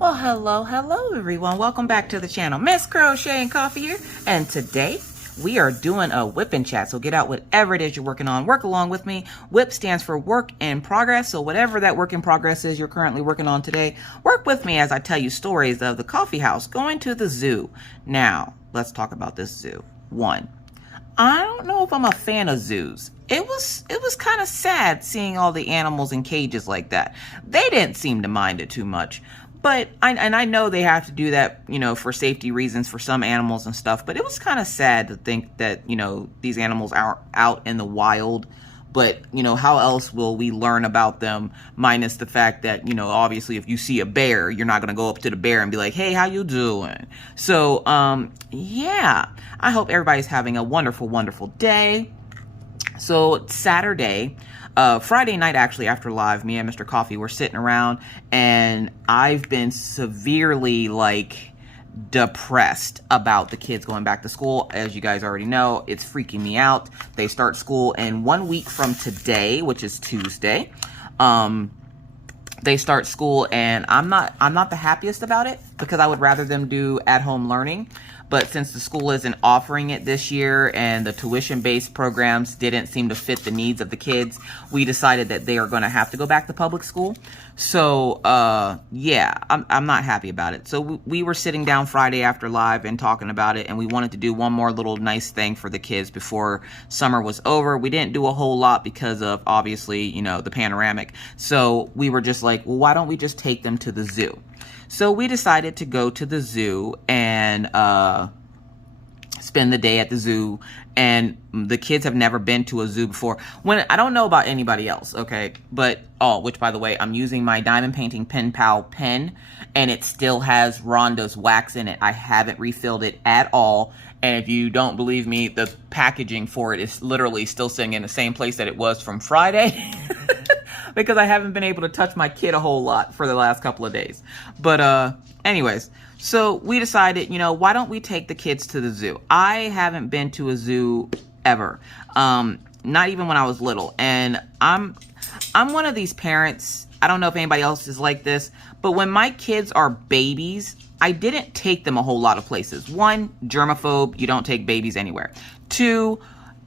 Well, hello everyone. Welcome back to the channel. Miss Crocheting Coffee here, and today we are doing a Wip N Chat. So get out whatever it is you're working on. Work along with me. Wip stands for work in progress. So whatever that work in progress is you're currently working on today, work with me as I tell you stories of the coffee house, going to the zoo. Now, let's talk about this zoo. One, I don't know if I'm a fan of zoos. It was kind of sad seeing all the animals in cages like that. They didn't seem to mind it too much. But I know they have to do that, you know, for safety reasons for some animals and stuff. But it was kind of sad to think that, you know, these animals are out in the wild. But, you know, how else will we learn about them minus the fact that, you know, obviously if you see a bear, you're not going to go up to the bear and be like, hey, how you doing? So, yeah, I hope everybody's having a wonderful, wonderful day. So Saturday, Friday night, actually, after live, me and Mr. Coffee were sitting around, and I've been severely, like, depressed about the kids going back to school. As you guys already know, it's freaking me out. They start school in 1 week from today, which is Tuesday. They start school, and I'm not the happiest about it because I would rather them do at-home learning. But since the school isn't offering it this year and the tuition-based programs didn't seem to fit the needs of the kids, we decided that they are going to have to go back to public school. So, yeah, I'm not happy about it. So we were sitting down Friday after live and talking about it, and we wanted to do one more little nice thing for the kids before summer was over. We didn't do a whole lot because of, obviously, you know, the panoramic. So we were just like, well, why don't we just take them to the zoo? So we decided to go to the zoo and spend the day at the zoo. And the kids have never been to a zoo before. I don't know about anybody else, okay? But, which by the way, I'm using my Diamond Painting Pen Pal pen, and it still has Rhonda's wax in it. I haven't refilled it at all. And if you don't believe me, the packaging for it is literally still sitting in the same place that it was from Friday. Because I haven't been able to touch my kid a whole lot for the last couple of days. But anyways, so we decided, you know, why don't we take the kids to the zoo? I haven't been to a zoo ever. Not even when I was little. And I'm one of these parents, I don't know if anybody else is like this, but when my kids are babies, I didn't take them a whole lot of places. One, germaphobe, you don't take babies anywhere. Two,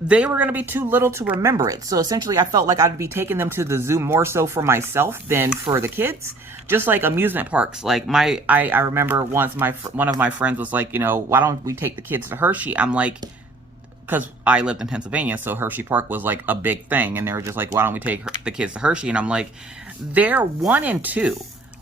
they were going to be too little to remember it. So essentially, I felt like I'd be taking them to the zoo more so for myself than for the kids. Just like amusement parks. Like I remember once one of my friends was like, you know, why don't we take the kids to Hershey? I'm like, because I lived in Pennsylvania, so Hershey Park was like a big thing. And they were just like, why don't we take the kids to Hershey? And I'm like, they're 1 and 2.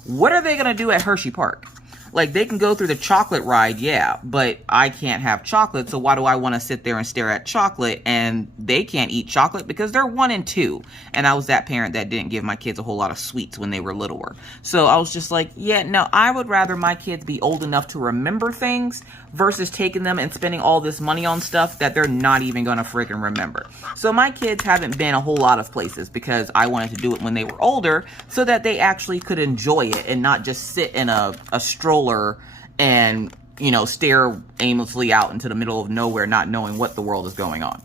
What are they going to do at Hershey Park? Like, they can go through the chocolate ride, yeah, but I can't have chocolate, so why do I want to sit there and stare at chocolate? And they can't eat chocolate because they're 1 and 2. And I was that parent that didn't give my kids a whole lot of sweets when they were littler. So I was just like, yeah, no, I would rather my kids be old enough to remember things versus taking them and spending all this money on stuff that they're not even going to freaking remember. So my kids haven't been a whole lot of places because I wanted to do it when they were older so that they actually could enjoy it and not just sit in a stroller and, you know, stare aimlessly out into the middle of nowhere not knowing what the world is going on.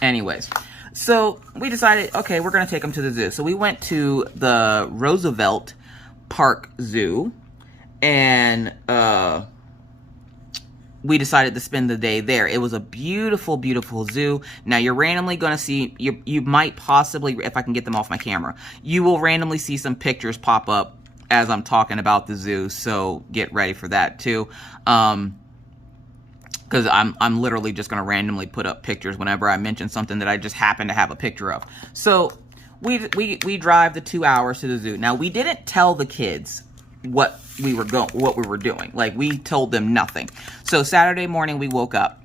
Anyways, so we decided, okay, we're going to take them to the zoo. So we went to the Roosevelt Park Zoo, and we decided to spend the day there. It was a beautiful, beautiful zoo. Now, you're randomly going to see, you might possibly, if I can get them off my camera, you will randomly see some pictures pop up as I'm talking about the zoo, so get ready for that too. Because I'm literally just going to randomly put up pictures whenever I mention something that I just happen to have a picture of. So we drive the 2 hours to the zoo. Now, we didn't tell the kids what we were doing. Like, we told them nothing. So Saturday morning we woke up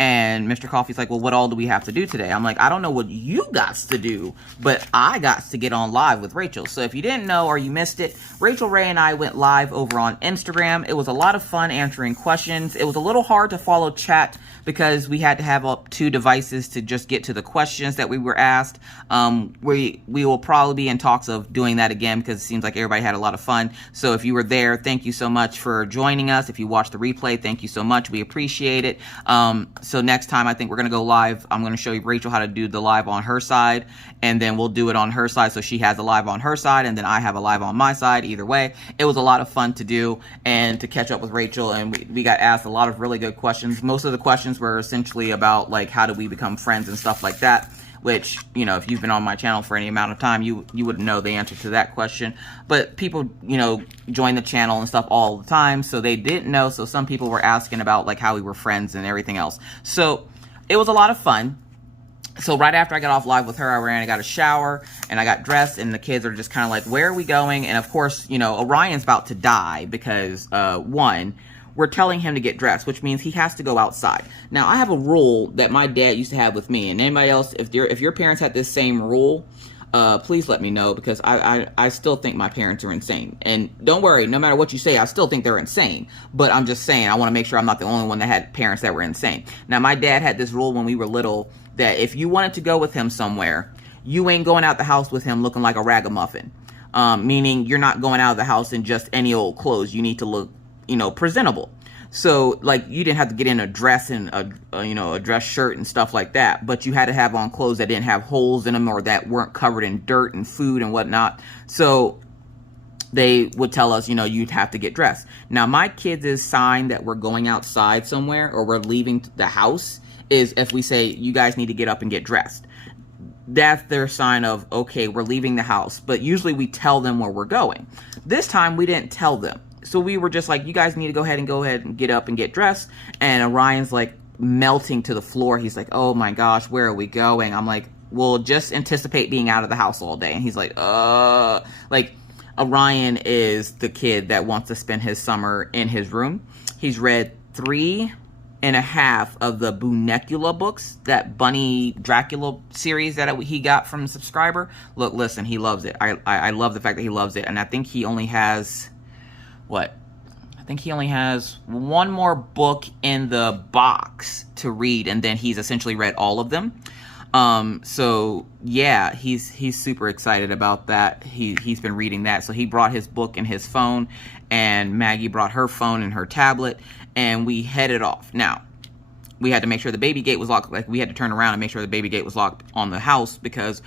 and Mr. Coffee's like, well, what all do we have to do today? I'm like, I don't know what you got to do, but I got to get on live with Rachel. So if you didn't know or you missed it, Rachel Ray and I went live over on Instagram. It was a lot of fun answering questions. It was a little hard to follow chat because we had to have up 2 devices to just get to the questions that we were asked. We will probably be in talks of doing that again because it seems like everybody had a lot of fun. So if you were there, thank you so much for joining us. If you watched the replay, thank you so much. We appreciate it. So next time I think we're going to go live. I'm going to show Rachel how to do the live on her side, and then we'll do it on her side. So she has a live on her side, and then I have a live on my side. Either way, it was a lot of fun to do and to catch up with Rachel. And we got asked a lot of really good questions. Most of the questions were essentially about like, how do we become friends and stuff like that, which, you know, if you've been on my channel for any amount of time, you would know the answer to that question. But people, you know, join the channel and stuff all the time, so they didn't know. So some people were asking about like how we were friends and everything else. So it was a lot of fun. So right after I got off live with her, I ran and got a shower and I got dressed, and the kids are just kind of like, where are we going? And of course, you know, Orion's about to die because one, we're telling him to get dressed, which means he has to go outside. Now, I have a rule that my dad used to have with me, and anybody else, if your parents had this same rule, please let me know, because I still think my parents are insane. And don't worry, no matter what you say, I still think they're insane. But I'm just saying, I want to make sure I'm not the only one that had parents that were insane. Now, my dad had this rule when we were little that if you wanted to go with him somewhere, you ain't going out the house with him looking like a ragamuffin. Meaning you're not going out of the house in just any old clothes. You need to look, you know, presentable. So like, you didn't have to get in a dress and a dress shirt and stuff like that, but you had to have on clothes that didn't have holes in them or that weren't covered in dirt and food and whatnot. So they would tell us, you know, you'd have to get dressed. Now, my kids' sign that we're going outside somewhere or we're leaving the house is if we say, you guys need to get up and get dressed. That's their sign of, okay, we're leaving the house. But usually we tell them where we're going. This time we didn't tell them. So we were just like, you guys need to go ahead and get up and get dressed. And Orion's like melting to the floor. He's like, oh my gosh, where are we going? I'm like, well, just anticipate being out of the house all day. And he's like, like, Orion is the kid that wants to spend his summer in his room. He's read 3.5 of the Bunecula books, that Bunny Dracula series that he got from a subscriber. Look, listen, he loves it. I love the fact that he loves it. And I think he only has... I think he only has one more book in the box to read, and then he's essentially read all of them. So yeah, he's super excited about that. He's been reading that. So he brought his book and his phone, and Maggie brought her phone and her tablet, and we headed off. Now, we had to make sure the baby gate was locked. Like, we had to turn around and make sure the baby gate was locked on the house, because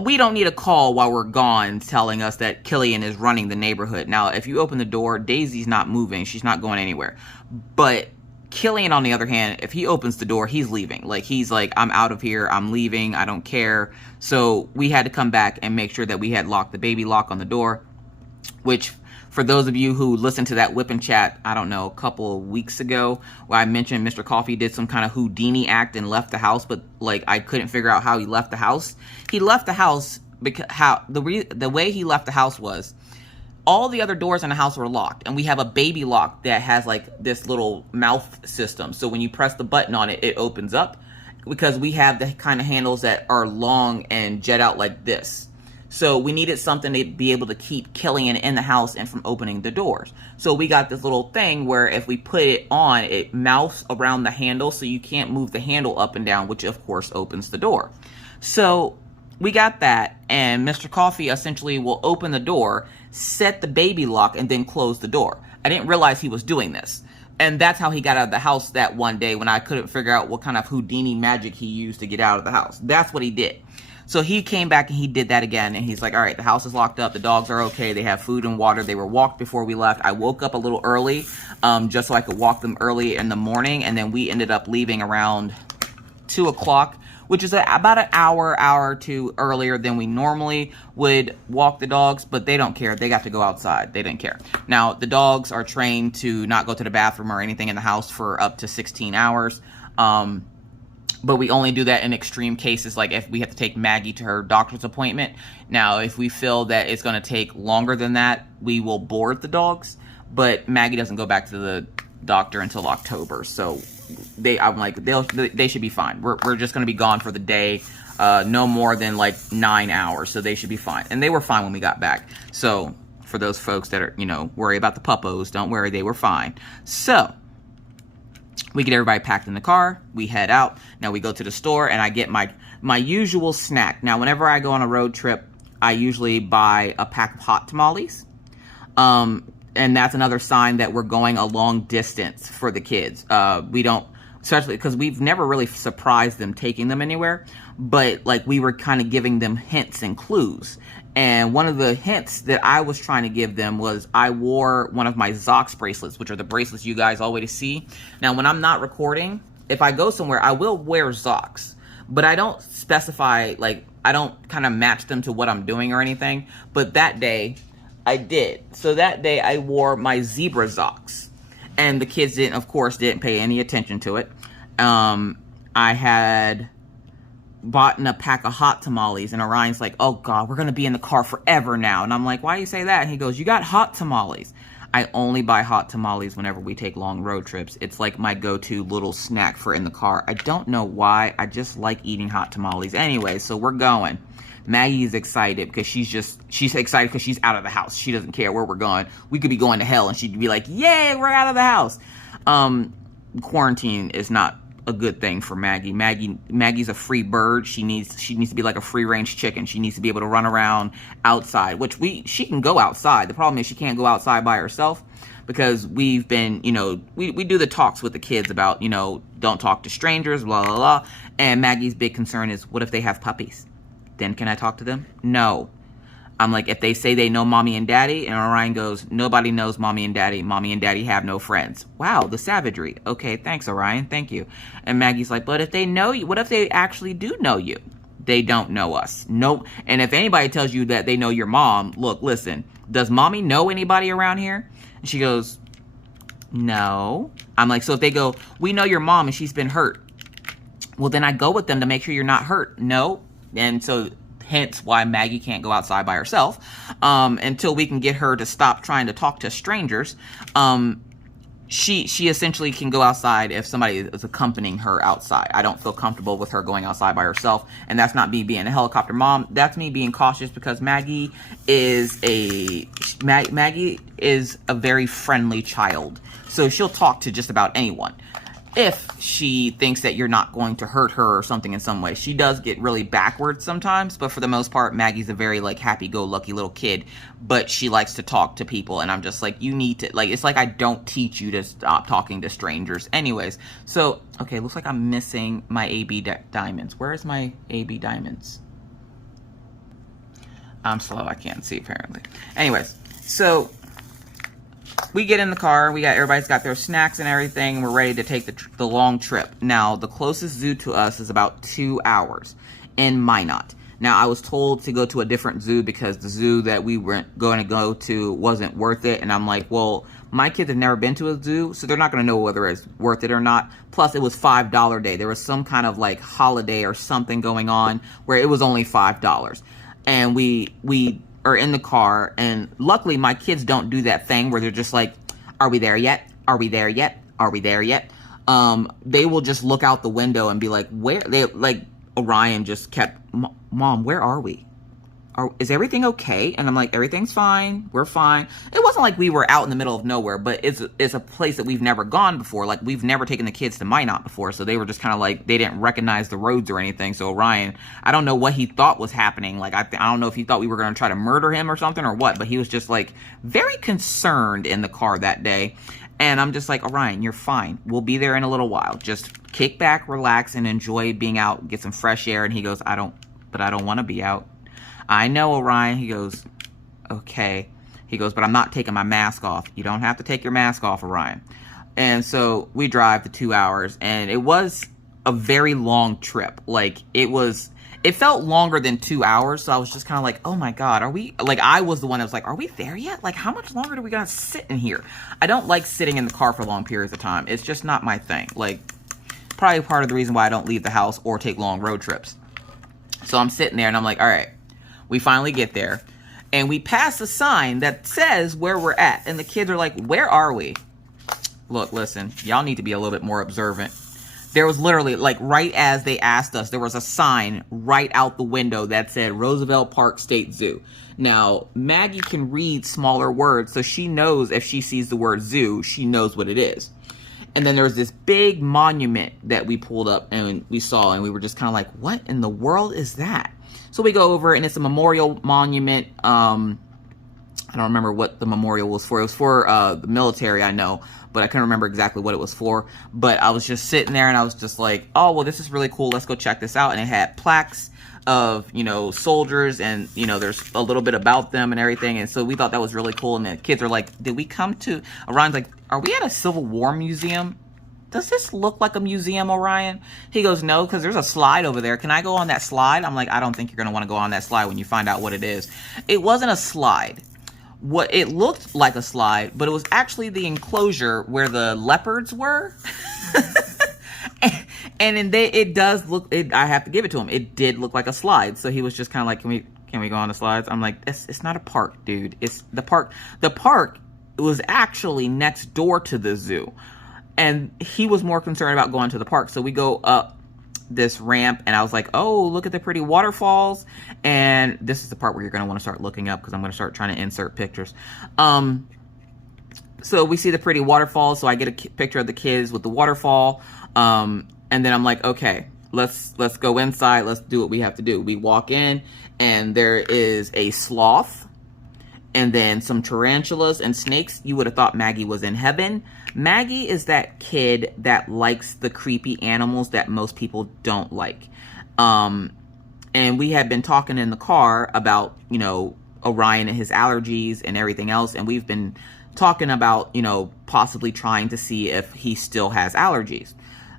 we don't need a call while we're gone telling us that Killian is running the neighborhood. Now, if you open the door, Daisy's not moving. She's not going anywhere. But Killian, on the other hand, if he opens the door, he's leaving. Like, he's like, I'm out of here. I'm leaving. I don't care. So we had to come back and make sure that we had locked the baby lock on the door, which... For those of you who listened to that Wip N Chat, I don't know, a couple of weeks ago, where I mentioned Mr. Coffee did some kind of Houdini act and left the house, but like, I couldn't figure out how he left the house. He left the house because the way he left the house was, all the other doors in the house were locked, and we have a baby lock that has like this little mouth system. So when you press the button on it, it opens up, because we have the kind of handles that are long and jet out like this. So we needed something to be able to keep Killian in the house and from opening the doors. So we got this little thing where if we put it on, it mouths around the handle, so you can't move the handle up and down, which of course opens the door. So we got that, and Mr. Coffee essentially will open the door, set the baby lock, and then close the door. I didn't realize he was doing this. And that's how he got out of the house that one day when I couldn't figure out what kind of Houdini magic he used to get out of the house. That's what he did. So he came back and he did that again, and he's like, all right, the house is locked up, the dogs are okay, they have food and water, they were walked before we left. I woke up a little early, just so I could walk them early in the morning, and then we ended up leaving around 2 o'clock, which is about an hour or two earlier than we normally would walk the dogs, but they don't care. They got to go outside. They didn't care. Now, the dogs are trained to not go to the bathroom or anything in the house for up to 16 hours. But we only do that in extreme cases, like if we have to take Maggie to her doctor's appointment. Now, if we feel that it's going to take longer than that, we will board the dogs. But Maggie doesn't go back to the doctor until October, so I'm like, they should be fine. We're just going to be gone for the day, no more than like 9 hours, so they should be fine. And they were fine when we got back. So for those folks that are, you know, worry about the puppos, don't worry, they were fine. So we get everybody packed in the car, we head out. Now we go to the store, and I get my usual snack. Now, whenever I go on a road trip, I usually buy a pack of hot tamales. And that's another sign that we're going a long distance for the kids. especially because we've never really surprised them taking them anywhere, but like we were kind of giving them hints and clues. And one of the hints that I was trying to give them was I wore one of my Zox bracelets, which are the bracelets you guys always see. Now, when I'm not recording, if I go somewhere, I will wear Zox, but I don't specify, like, I don't kind of match them to what I'm doing or anything. But that day, I did. So that day, I wore my zebra Zox. And the kids didn't, of course, didn't pay any attention to it. I had bought in a pack of hot tamales, and Orion's like, oh God, we're going to be in the car forever now. And I'm like, why do you say that? And he goes, you got hot tamales. I only buy hot tamales whenever we take long road trips. It's like my go-to little snack for in the car. I don't know why. I just like eating hot tamales. Anyway, so we're going. Maggie's excited because she's excited because she's out of the house. She doesn't care where we're going. We could be going to hell and she'd be like, yay, we're out of the house. Quarantine is not a good thing for Maggie. Maggie's a free bird. She needs to be like a free range chicken. She needs to be able to run around outside, which she can go outside. The problem is she can't go outside by herself because we've been, we do the talks with the kids about, don't talk to strangers, blah, blah, blah. And Maggie's big concern is, what if they have puppies? Then can I talk to them? No. I'm like, if they say they know mommy and daddy, and Orion goes, nobody knows mommy and daddy. Mommy and daddy have no friends. Wow, the savagery. Okay, thanks, Orion. Thank you. And Maggie's like, but if they know you, what if they actually do know you? They don't know us. Nope. And if anybody tells you that they know your mom, look, listen, does mommy know anybody around here? And she goes, no. I'm like, so if they go, we know your mom and she's been hurt. Well, then I go with them to make sure you're not hurt. No. And so hence why Maggie can't go outside by herself until we can get her to stop trying to talk to strangers. She essentially can go outside if somebody is accompanying her outside. I don't feel comfortable with her going outside by herself, and that's not me being a helicopter mom. That's me being cautious because Maggie is a very friendly child, so she'll talk to just about anyone. If she thinks that you're not going to hurt her or something in some way. She does get really backwards sometimes, but for the most part, Maggie's a very, like, happy-go-lucky little kid, but she likes to talk to people, and I'm just like, you need to, like, it's like I don't teach you to stop talking to strangers. Anyways, so, okay, looks like I'm missing my AB diamonds. Where is my AB diamonds? I'm slow, I can't see, apparently. Anyways, so we get in the car, everybody's got their snacks and everything, and we're ready to take the long trip. Now, the closest zoo to us is about 2 hours in Minot. Now, I was told to go to a different zoo because the zoo that we were going to go to wasn't worth it, and I'm like, well, my kids have never been to a zoo, so they're not going to know whether it's worth it or not. Plus, it was $5 day. There was some kind of, like, holiday or something going on where it was only $5. And we are in the car, and luckily my kids don't do that thing where they're just like, are we there yet? Are we there yet? Are we there yet? They will just look out the window and be like, where? Orion just kept, Mom, where are we? Is everything okay? And I'm like, everything's fine. We're fine. It wasn't like we were out in the middle of nowhere, but it's a place that we've never gone before. Like, we've never taken the kids to Minot before, so they were just kind of like, they didn't recognize the roads or anything. So Orion, I don't know what he thought was happening. Like, I don't know if he thought we were going to try to murder him or something or what, but he was just like very concerned in the car that day. And I'm just like, Orion, you're fine. We'll be there in a little while. Just kick back, relax, and enjoy being out, get some fresh air. And he goes, I don't want to be out. I know, Orion. He goes, okay. He goes, but I'm not taking my mask off. You don't have to take your mask off, Orion. And so we drive the 2 hours, and it was a very long trip. Like, it felt longer than 2 hours, so I was just kind of like, oh my God, I was the one that was like, are we there yet? Like, how much longer are we gonna sit in here? I don't like sitting in the car for long periods of time. It's just not my thing. Like, probably part of the reason why I don't leave the house or take long road trips. So I'm sitting there, and I'm like, all right. We finally get there, and we pass a sign that says where we're at, and the kids are like, where are we? Look, listen, y'all need to be a little bit more observant. There was literally, like, right as they asked us, there was a sign right out the window that said Roosevelt Park State Zoo. Now, Maggie can read smaller words, so she knows if she sees the word zoo, she knows what it is. And then there was this big monument that we pulled up and we saw, and we were just kind of like, what in the world is that? So we go over, and it's a memorial monument I don't remember what the memorial was for. It was for the military, I know, but I couldn't remember exactly what it was for. But I was just sitting there and I was just like, oh, well, this is really cool. Let's go check this out. And it had plaques of, you know, soldiers, and, you know, there's a little bit about them and everything. And so we thought that was really cool. And the kids are like, did we come to, Orion's like, are we at a Civil War museum? Does this look like a museum, Orion? He goes, no, because there's a slide over there. Can I go on that slide? I'm like, I don't think you're going to want to go on that slide when you find out what it is. It wasn't a slide. What it looked like a slide, but it was actually the enclosure where the leopards were. And it does look, I have to give it to him, it did look like a slide. So he was just kind of like, can we go on the slides? I'm like, it's not a park, dude. It's the park. The park was actually next door to the zoo. And he was more concerned about going to the park. So we go up this ramp, and I was like, oh, look at the pretty waterfalls. And this is the part where you're going to want to start looking up, because I'm going to start trying to insert pictures. So we see the pretty waterfalls. So I get a picture of the kids with the waterfall. And then I'm like, okay, let's go inside. Let's do what we have to do. We walk in, and there is a sloth, and then some tarantulas and snakes. You would have thought Maggie was in heaven. Maggie is that kid that likes the creepy animals that most people don't like. And we had been talking in the car about, you know, Orion and his allergies and everything else. And we've been talking about, you know, possibly trying to see if he still has allergies.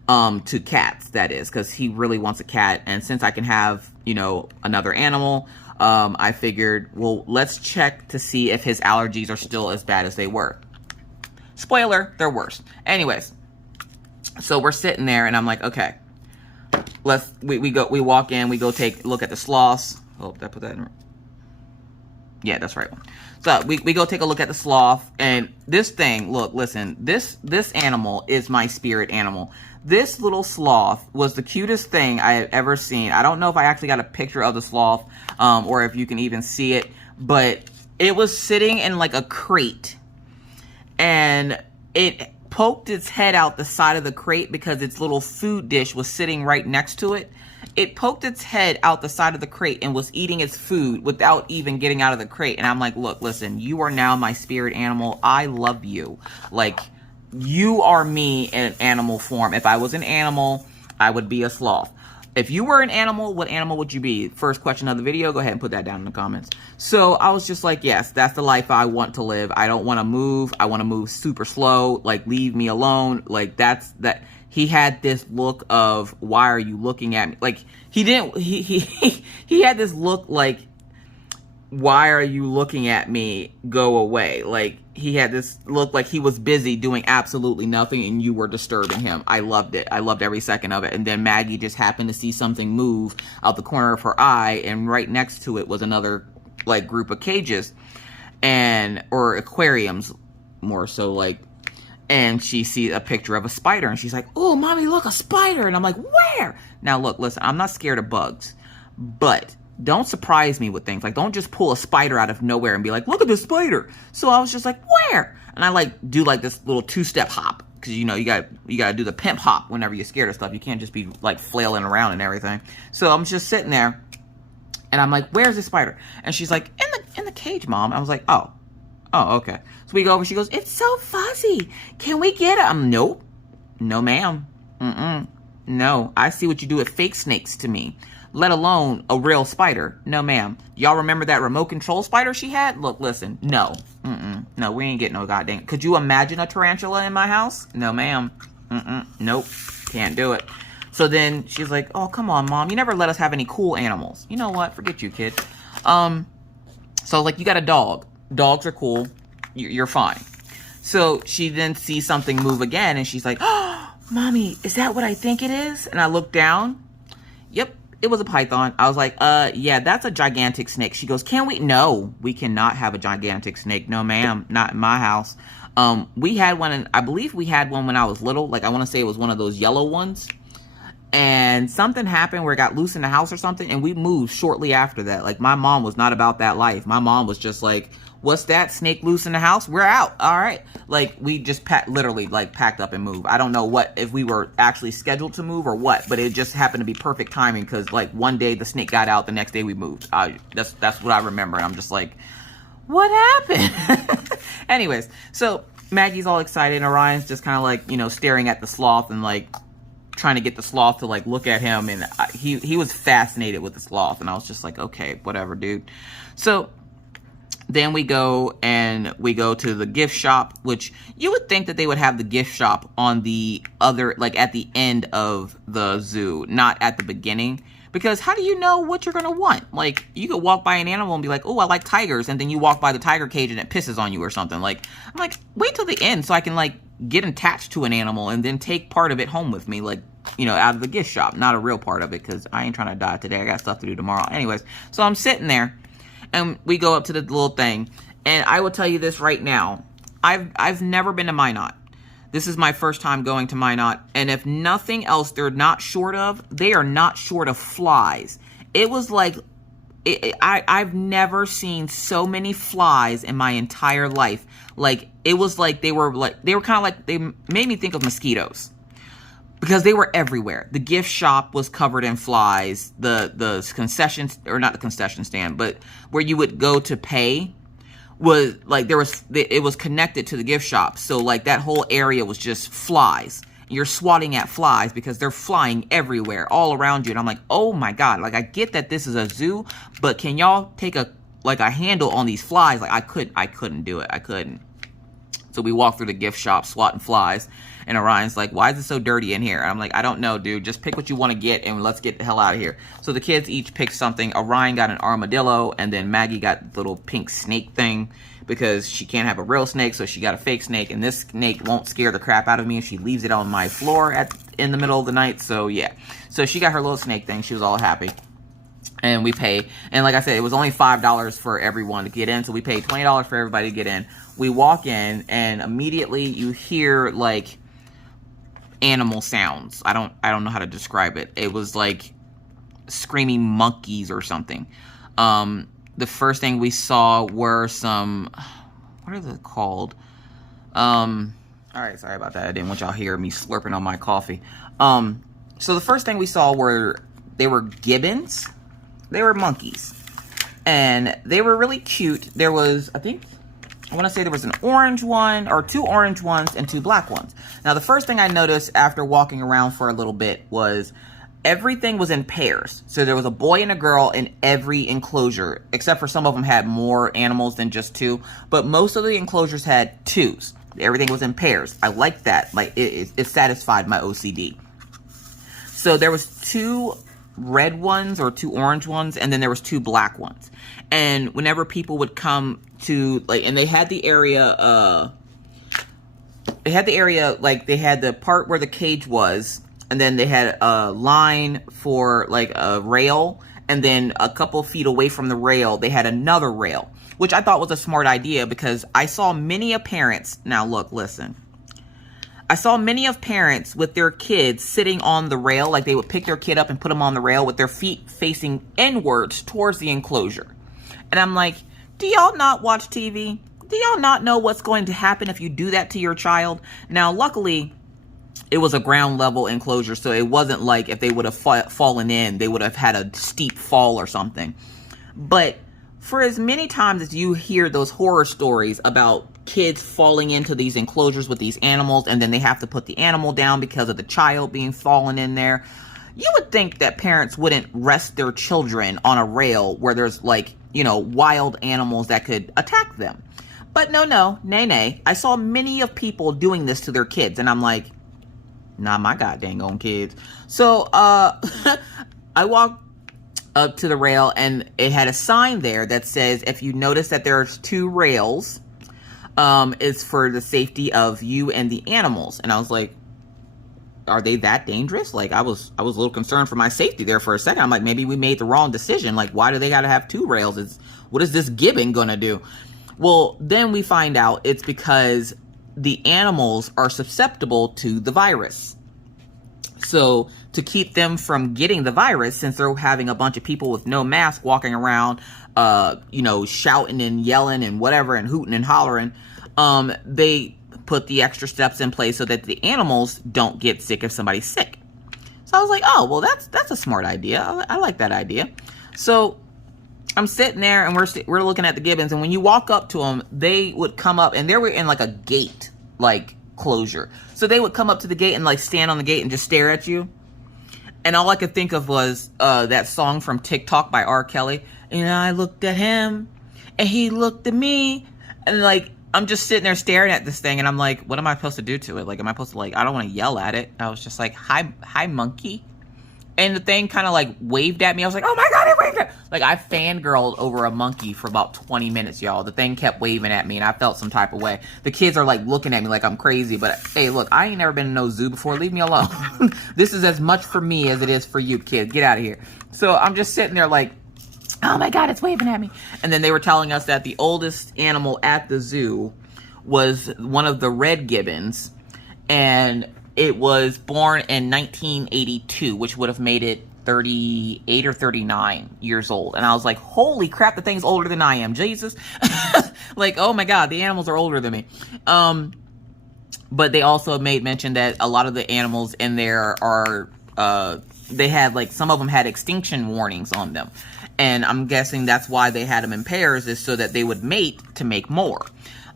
To cats, that is, because he really wants a cat. And since I can have, you know, another animal, I figured, well, let's check to see if his allergies are still as bad as they were. Spoiler, they're worse. Anyways, so we're sitting there, and I'm like, okay, we walk in, we go take a look at the sloths. Oh, did I put that in? Yeah, that's right one. So we go take a look at the sloth, and this thing, look, listen, this animal is my spirit animal. This little sloth was the cutest thing I had ever seen. I don't know if I actually got a picture of the sloth, or if you can even see it, but it was sitting in like a crate, and it poked its head out the side of the crate because its little food dish was sitting right next to it. It poked its head out the side of the crate and was eating its food without even getting out of the crate. And I'm like, look, listen, you are now my spirit animal. I love you. Like, you are me in animal form. If I was an animal, I would be a sloth. If you were an animal, what animal would you be? First question of the video. Go ahead and put that down in the comments. So I was just like, yes, that's the life I want to live. I don't want to move. I want to move super slow. Like, leave me alone. Like, that's that. He had this look of, why are you looking at me? Like, he had this look like, why are you looking at me? Go away. Like, he had this look like he was busy doing absolutely nothing and you were disturbing him. I loved it. I loved every second of it. And then Maggie just happened to see something move out the corner of her eye, and right next to it was another, like, group of cages or aquariums, more so, like. And she sees a picture of a spider, and she's like, oh, mommy, look, a spider. And I'm like, where? Now, look, listen, I'm not scared of bugs, but don't surprise me with things. Like, don't just pull a spider out of nowhere and be like, look at this spider. So I was just like, where? And I, like, do, like, this little two-step hop, because, you know, you got to do the pimp hop whenever you're scared of stuff. You can't just be, like, flailing around and everything. So I'm just sitting there, and I'm like, where's the spider? And she's like, in the cage, Mom. I was like, oh, okay. So we go over, she goes, it's so fuzzy. Can we get it? Nope. No, ma'am. No. I see what you do with fake snakes to me, let alone a real spider. No, ma'am. Y'all remember that remote control spider she had? Look, listen. No. No, we ain't getting no goddamn. Could you imagine a tarantula in my house? No, ma'am. Nope. Can't do it. So then she's like, oh, come on, Mom. You never let us have any cool animals. You know what? Forget you, kid. So, like, you got a dog. Dogs are cool. You're fine. So she then sees something move again, and she's like, oh, Mommy, is that what I think it is? And I look down. Yep, it was a python. I was like, yeah, that's a gigantic snake. She goes, can we? No, we cannot have a gigantic snake. No, ma'am, not in my house. We had one, and I believe we had one when I was little. Like, I want to say it was one of those yellow ones. And something happened where it got loose in the house or something, and we moved shortly after that. Like, my mom was not about that life. My mom was just like, what's that? Snake loose in the house? We're out. All right. Like, we just literally, like, packed up and moved. I don't know if we were actually scheduled to move or what, but it just happened to be perfect timing, because, like, one day the snake got out, the next day we moved. That's what I remember. And I'm just like, what happened? Anyways, so Maggie's all excited, and Orion's just kind of like, you know, staring at the sloth and like trying to get the sloth to like look at him, and he was fascinated with the sloth, and I was just like, okay, whatever, dude. So then we go to the gift shop, which you would think that they would have the gift shop on the other, like at the end of the zoo, not at the beginning. Because how do you know what you're going to want? Like, you could walk by an animal and be like, oh, I like tigers. And then you walk by the tiger cage and it pisses on you or something. Like, I'm like, wait till the end so I can, like, get attached to an animal and then take part of it home with me. Like, you know, out of the gift shop. Not a real part of it, because I ain't trying to die today. I got stuff to do tomorrow. Anyways, so I'm sitting there and we go up to the little thing. And I will tell you this right now. I've never been to Minot. This is my first time going to Minot, and if nothing else they are not short of flies. It was like, I've never seen so many flies in my entire life. Like, it was like they were kind of like, they made me think of mosquitoes. Because they were everywhere. The gift shop was covered in flies. The concessions, or not the concession stand, but where you would go to pay, was like it was connected to the gift shop. So like that whole area was just flies. You're swatting at flies because they're flying everywhere, all around you. And I'm like, oh my God, like I get that this is a zoo, but can y'all take a handle on these flies? Like I couldn't do it. I couldn't. So we walk through the gift shop swatting flies, and Orion's like, why is it so dirty in here? And I'm like, I don't know, dude. Just pick what you want to get and let's get the hell out of here. So the kids each picked something. Orion got an armadillo, and then Maggie got the little pink snake thing because she can't have a real snake, so she got a fake snake, and this snake won't scare the crap out of me if she leaves it on my floor in the middle of the night. So yeah. So she got her little snake thing. She was all happy. And we pay, and like I said, it was only $5 for everyone to get in, so we paid $20 for everybody to get in. We walk in, and immediately you hear like animal sounds. I don't know how to describe it. It was like screaming monkeys or something. The first thing we saw were some, what are they called? All right, sorry about that. I didn't want y'all to hear me slurping on my coffee. So the first thing we saw were gibbons. They were monkeys, and they were really cute. There was, I want to say there was an orange one, or 2 orange ones and 2 black ones. Now, the first thing I noticed after walking around for a little bit was everything was in pairs. So there was a boy and a girl in every enclosure, except for some of them had more animals than just 2. But most of the enclosures had 2s. Everything was in pairs. I liked that. Like, it satisfied my OCD. So there was 2 red ones or 2 orange ones, and then there was 2 black ones. And whenever people would come to, like, and they had the area, like, they had the part where the cage was, and then they had a line for, like, a rail, and then a couple feet away from the rail, they had another rail, which I thought was a smart idea, because I saw many of parents, now look, listen, I saw many of parents with their kids sitting on the rail, like they would pick their kid up and put them on the rail with their feet facing inwards towards the enclosure. And I'm like, do y'all not watch TV? Do y'all not know what's going to happen if you do that to your child? Now, luckily, it was a ground level enclosure, so it wasn't like if they would have fallen in, they would have had a steep fall or something. But for as many times as you hear those horror stories about kids falling into these enclosures with these animals, and then they have to put the animal down because of the child being fallen in there, you would think that parents wouldn't rest their children on a rail where there's, like, you know, wild animals that could attack them. But no, nay. I saw many of people doing this to their kids, and I'm like, not my goddamn own kids. So I walked up to the rail, and it had a sign there that says, if you notice that there's 2 rails, it's for the safety of you and the animals. And I was like, are they that dangerous? Like, I was a little concerned for my safety there for a second. I'm like, maybe we made the wrong decision. Like, why do they got to have 2 rails? What is this gibbon gonna do? Well, then we find out it's because the animals are susceptible to the virus. So to keep them from getting the virus, since they're having a bunch of people with no mask walking around, you know, shouting and yelling and whatever and hooting and hollering, they put the extra steps in place so that the animals don't get sick if somebody's sick. So I was like, oh, well, that's a smart idea. I like that idea. So I'm sitting there and we're looking at the gibbons, and when you walk up to them, they would come up, and they were in like a gate, like closure. So they would come up to the gate and like stand on the gate and just stare at you. And all I could think of was that song from TikTok by R. Kelly. And I looked at him and he looked at me, and like I'm just sitting there staring at this thing, and I'm like, what am I supposed to do to it? Like, am I supposed to, like, I don't want to yell at it. I was just like, hi monkey. And the thing kind of like waved at me. I was like, oh my God, it waved at me. Like, I fangirled over a monkey for about 20 minutes, y'all. The thing kept waving at me, and I felt some type of way. The kids are like looking at me like I'm crazy. But hey, look, I ain't never been to no zoo before. Leave me alone. This is as much for me as it is for you, kid. Get out of here. So I'm just sitting there like, oh my God, it's waving at me. And then they were telling us that the oldest animal at the zoo was one of the red gibbons. And it was born in 1982, which would have made it 38 or 39 years old. And I was like, holy crap, the thing's older than I am. Jesus. Like, oh my God, the animals are older than me. But they also made mention that a lot of the animals in there are, they had, like, some of them had extinction warnings on them. And I'm guessing that's why they had them in pairs, is so that they would mate to make more.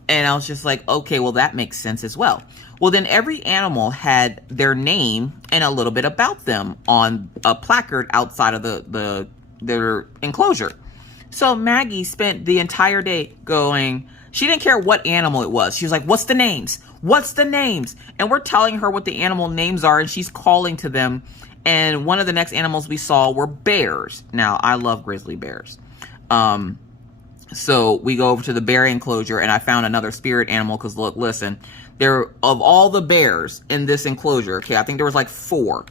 And I was just like, okay, well, that makes sense as well. Well, then every animal had their name and a little bit about them on a placard outside of their enclosure. So Maggie spent the entire day going, she didn't care what animal it was. She was like, what's the names? What's the names? And we're telling her what the animal names are, and she's calling to them. And one of the next animals we saw were bears. Now, I love grizzly bears. So we go over to the bear enclosure, and I found another spirit animal, because look, listen, there, of all the bears in this enclosure, okay, I think there was like 4.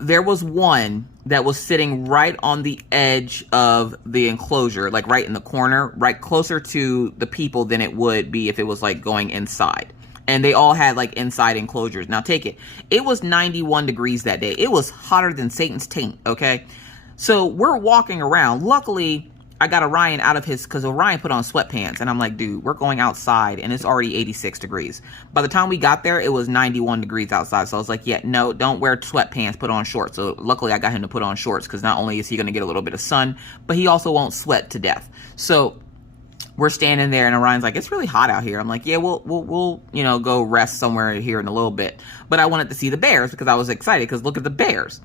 There was one that was sitting right on the edge of the enclosure, like right in the corner, right closer to the people than it would be if it was like going inside. And they all had like inside enclosures. Now take it. It was 91 degrees that day. It was hotter than Satan's taint, okay? So we're walking around. Luckily, I got Orion out of his, because Orion put on sweatpants. And I'm like, dude, we're going outside and it's already 86 degrees. By the time we got there, it was 91 degrees outside. So I was like, yeah, no, don't wear sweatpants, put on shorts. So luckily I got him to put on shorts, because not only is he going to get a little bit of sun, but he also won't sweat to death. So we're standing there, and Orion's like, it's really hot out here. I'm like, yeah, we'll you know, go rest somewhere here in a little bit. But I wanted to see the bears, because I was excited, because look at the bears.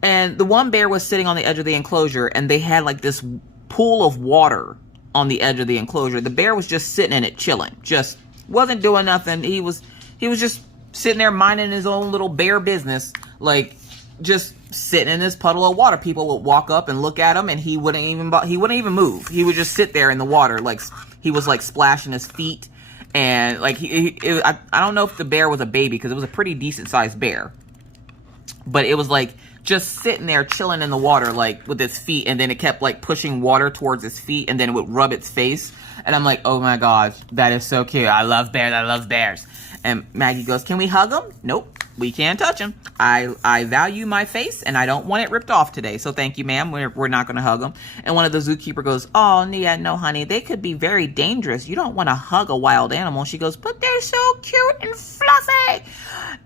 And the one bear was sitting on the edge of the enclosure, and they had like this pool of water on the edge of the enclosure. The bear was just sitting in it, chilling, just wasn't doing nothing. He was just sitting there minding his own little bear business, like just sitting in this puddle of water. People would walk up and look at him, and he wouldn't even move. He would just sit there in the water, like he was like splashing his feet, and like I don't know if the bear was a baby, because it was a pretty decent sized bear, but it was like just sitting there chilling in the water, like with its feet, and then it kept like pushing water towards its feet, and then it would rub its face. And I'm like, oh my gosh, that is so cute. I love bears. I love bears. And Maggie goes, can we hug them? Nope, we can't touch them. I value my face, and I don't want it ripped off today. So thank you, ma'am. We're not going to hug them. And one of the zookeeper goes, oh, Nia, no, honey, they could be very dangerous. You don't want to hug a wild animal. She goes, but they're so cute and fluffy.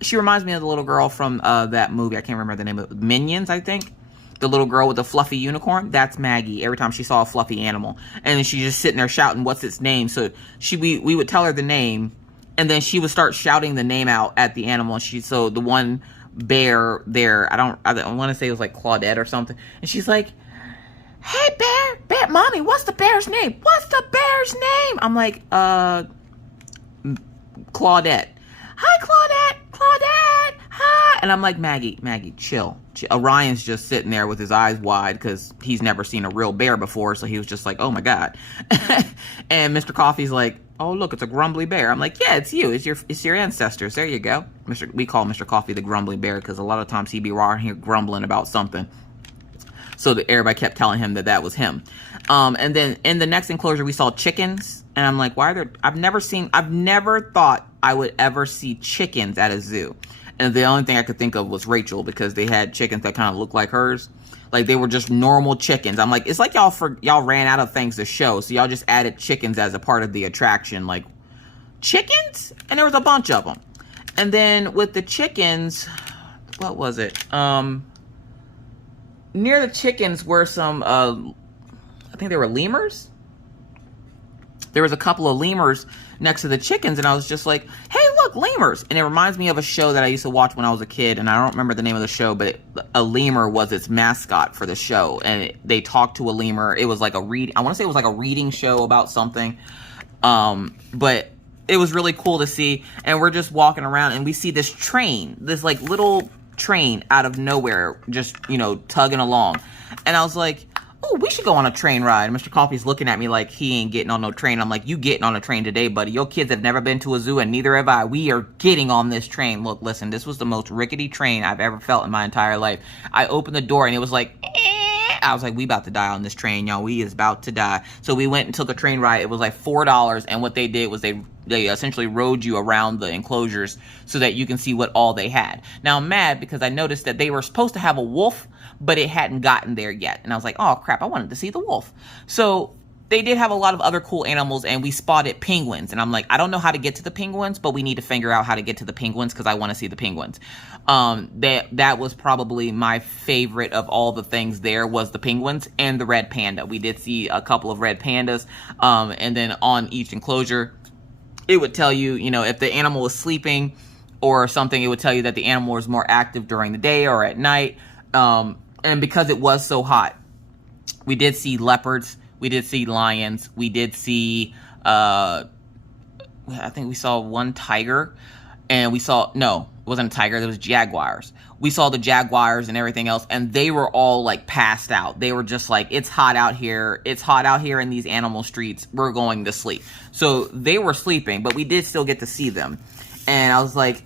She reminds me of the little girl from that movie. I can't remember the name of it. Minions, I think. The little girl with the fluffy unicorn. That's Maggie. Every time she saw a fluffy animal. And then she's just sitting there shouting, what's its name? So we would tell her the name, and then she would start shouting the name out at the animal. So the one bear there, I want to say it was like Claudette or something. And she's like, hey, bear, mommy, what's the bear's name? What's the bear's name? I'm like, Claudette. Hi, Claudette, hi. And I'm like, Maggie, chill. Orion's just sitting there with his eyes wide, because he's never seen a real bear before. So he was just like, oh my God. And Mr. Coffee's like, oh, look, it's a grumbly bear. I'm like, yeah, it's you. It's your ancestors. There you go. We call Mr. Coffee the grumbly bear, because a lot of times he'd be around here grumbling about something. So everybody kept telling him that was him. And then in the next enclosure, we saw chickens. And I'm like, why are there... I've never thought I would ever see chickens at a zoo. And the only thing I could think of was Rachel, because they had chickens that kind of looked like hers. Like, they were just normal chickens. I'm like, it's like y'all ran out of things to show, so y'all just added chickens as a part of the attraction. Like, chickens? And there was a bunch of them. And then with the chickens, what was it? Near the chickens were some I think they were lemurs. There was a couple of lemurs next to the chickens, and I was just like, hey, look, lemurs. And it reminds me of a show that I used to watch when I was a kid, and I don't remember the name of the show, but a lemur was its mascot for the show, and they talked to a lemur. It was like I want to say it was like a reading show about something, but it was really cool to see. And we're just walking around, and we see this train, this like little train out of nowhere, just, you know, tugging along. And I was like, oh, we should go on a train ride. And Mr. Coffee's looking at me like he ain't getting on no train. I'm like, you getting on a train today, buddy. Your kids have never been to a zoo, and neither have I. We are getting on this train. Look, listen, this was the most rickety train I've ever felt in my entire life. I opened the door, and it was like, I was like, we about to die on this train, y'all. We is about to die. So we went and took a train ride. It was like $4, and what they did was they essentially rode you around the enclosures so that you can see what all they had. Now, I'm mad because I noticed that they were supposed to have a wolf, but it hadn't gotten there yet. And I was like, oh, crap, I wanted to see the wolf. So they did have a lot of other cool animals, and we spotted penguins. And I'm like, I don't know how to get to the penguins, but we need to figure out how to get to the penguins because I want to see the penguins. That was probably my favorite of all the things there was the penguins and the red panda. We did see a couple of red pandas. And then on each enclosure, it would tell you, you know, if the animal was sleeping or something, it would tell you that the animal was more active during the day or at night. And because it was so hot, we did see leopards, we did see lions, we did see, I think we saw one tiger, and we saw, no, it wasn't a tiger, there was jaguars. We saw the jaguars and everything else, and they were all like passed out. They were just like, it's hot out here in these animal streets, we're going to sleep. So they were sleeping, but we did still get to see them. And I was like,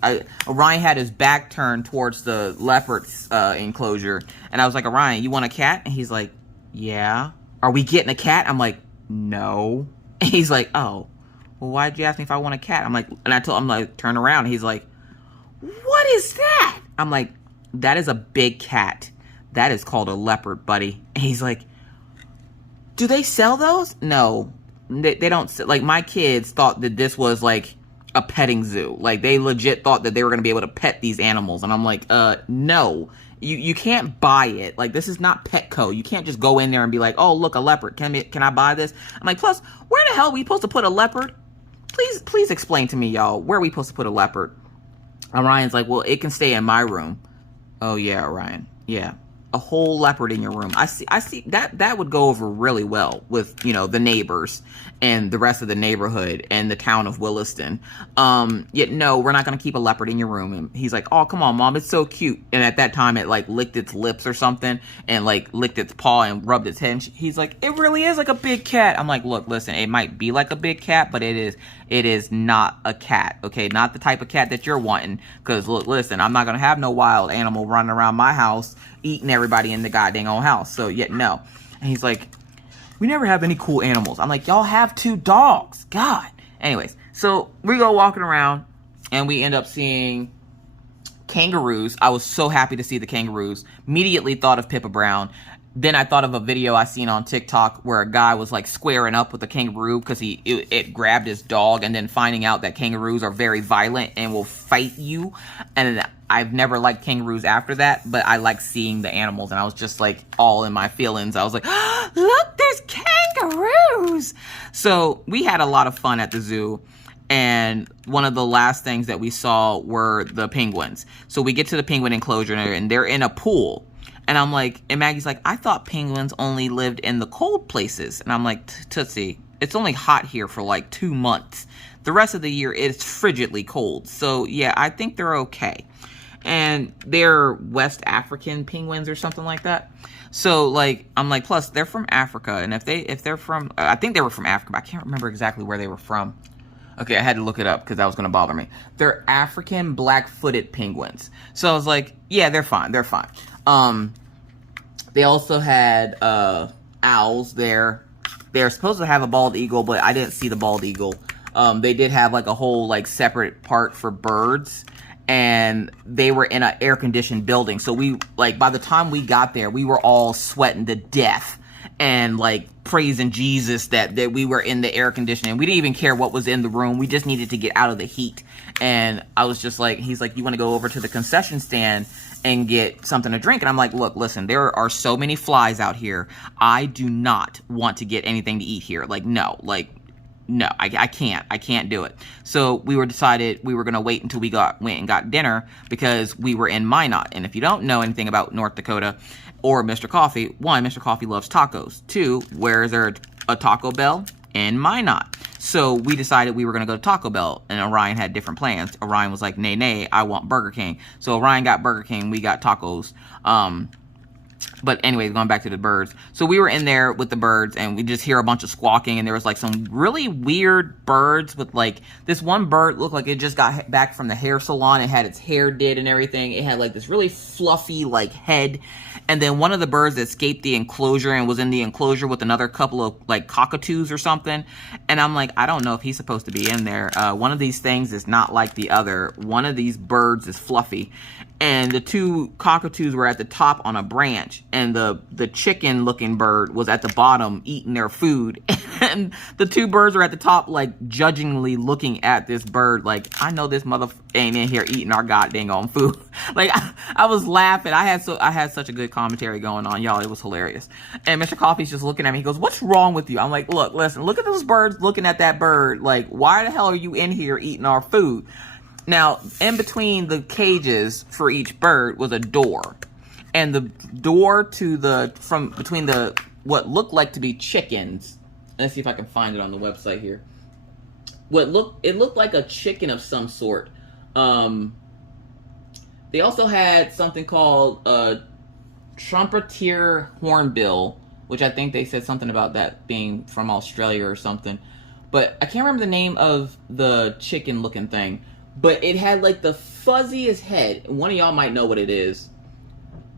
Orion had his back turned towards the leopard's enclosure. And I was like, Orion, you want a cat? And he's like, yeah. Are we getting a cat? I'm like, no. And he's like, oh, well, why'd you ask me if I want a cat? I'm like, and I told him, like, turn around. And he's like, what is that? I'm like, that is a big cat. That is called a leopard, buddy. And he's like, do they sell those? No, they don't. Like, my kids thought that this was like a petting zoo. Like, they legit thought that they were going to be able to pet these animals. And I'm like, no, you can't buy it. Like, this is not Petco. You can't just go in there and be like, oh, look, a leopard. Can I buy this? I'm like, plus, where the hell are we supposed to put a leopard? Please explain to me, y'all. Where are we supposed to put a leopard? Orion's like, well, it can stay in my room. Oh, yeah, Orion. Yeah. A whole leopard in your room. I see that would go over really well with, you know, the neighbors and the rest of the neighborhood and the town of Williston. Yet no, we're not going to keep a leopard in your room. And he's like, oh, come on, Mom, it's so cute. And at that time, it like licked its lips or something and like licked its paw and rubbed its head. And he's like, it really is like a big cat. I'm like, look, listen, it might be like a big cat, but it is not a cat. Okay, not the type of cat that you're wanting. Because look, listen, I'm not going to have no wild animal running around my house eating everybody in the goddamn old house. So yet no. And he's like, we never have any cool animals. I'm like, y'all have 2 dogs. God. Anyways, so we go walking around and we end up seeing kangaroos. I was so happy to see the kangaroos. Immediately thought of Pippa Brown. Then I thought of a video I seen on TikTok where a guy was like squaring up with a kangaroo because it grabbed his dog, and then finding out that kangaroos are very violent and will fight you. And I've never liked kangaroos after that, but I like seeing the animals, and I was just like all in my feelings. I was like, oh, look, there's kangaroos. So we had a lot of fun at the zoo. And one of the last things that we saw were the penguins. So we get to the penguin enclosure, and they're in a pool. And I'm like, and Maggie's like, I thought penguins only lived in the cold places. And I'm like, Tootsie, it's only hot here for like 2 months. The rest of the year, it's frigidly cold. So yeah, I think they're okay. And they're West African penguins or something like that. So like, I'm like, plus they're from Africa. And if they're from, I think they were from Africa, but I can't remember exactly where they were from. Okay, I had to look it up because that was going to bother me. They're African black-footed penguins. So I was like, yeah, they're fine. They're fine. They also had owls there. They're supposed to have a bald eagle, but I didn't see the bald eagle. They did have like a whole like separate part for birds, and they were in an air-conditioned building. So we, like, by the time we got there, we were all sweating to death and like praising Jesus that we were in the air conditioning. We didn't even care what was in the room. We just needed to get out of the heat. And I was just like, he's like, you want to go over to the concession stand and get something to drink. And I'm like, look, listen, there are so many flies out here. I do not want to get anything to eat here. Like, no, I can't do it. So we decided we were going to wait until we went and got dinner, because we were in Minot. And if you don't know anything about North Dakota or Mr. Coffee, one, Mr. Coffee loves tacos. Two, where is there a Taco Bell? In Minot. So we decided we were going to go to Taco Bell, and Orion had different plans. Orion was like, nay, I want Burger King. So Orion got Burger King, we got tacos. But anyways, going back to the birds. So we were in there with the birds, and we just hear a bunch of squawking, and there was like some really weird birds with like, this one bird looked like it just got back from the hair salon. It had its hair did and everything. It had like this really fluffy like head. And then one of the birds escaped the enclosure and was in the enclosure with another couple of like cockatoos or something. And I'm like, I don't know if he's supposed to be in there. One of these things is not like the other. One of these birds is fluffy. And the two cockatoos were at the top on a branch, and the chicken looking bird was at the bottom eating their food. And the two birds are at the top, like judgingly looking at this bird like, I know this mother ain't in here eating our goddamn on food. Like, I was laughing. I had such a good commentary going on, y'all. It was hilarious. And Mr. Coffee's just looking at me. He goes, what's wrong with you? I'm like, look, listen, look at those birds looking at that bird. Like, why the hell are you in here eating our food? Now, in between the cages for each bird was a door. And the door to between what looked like to be chickens. Let's see if I can find it on the website here. It looked like a chicken of some sort. They also had something called a trumpeter hornbill, which I think they said something about that being from Australia or something. But I can't remember the name of the chicken looking thing. But it had like the fuzziest head. One of y'all might know what it is.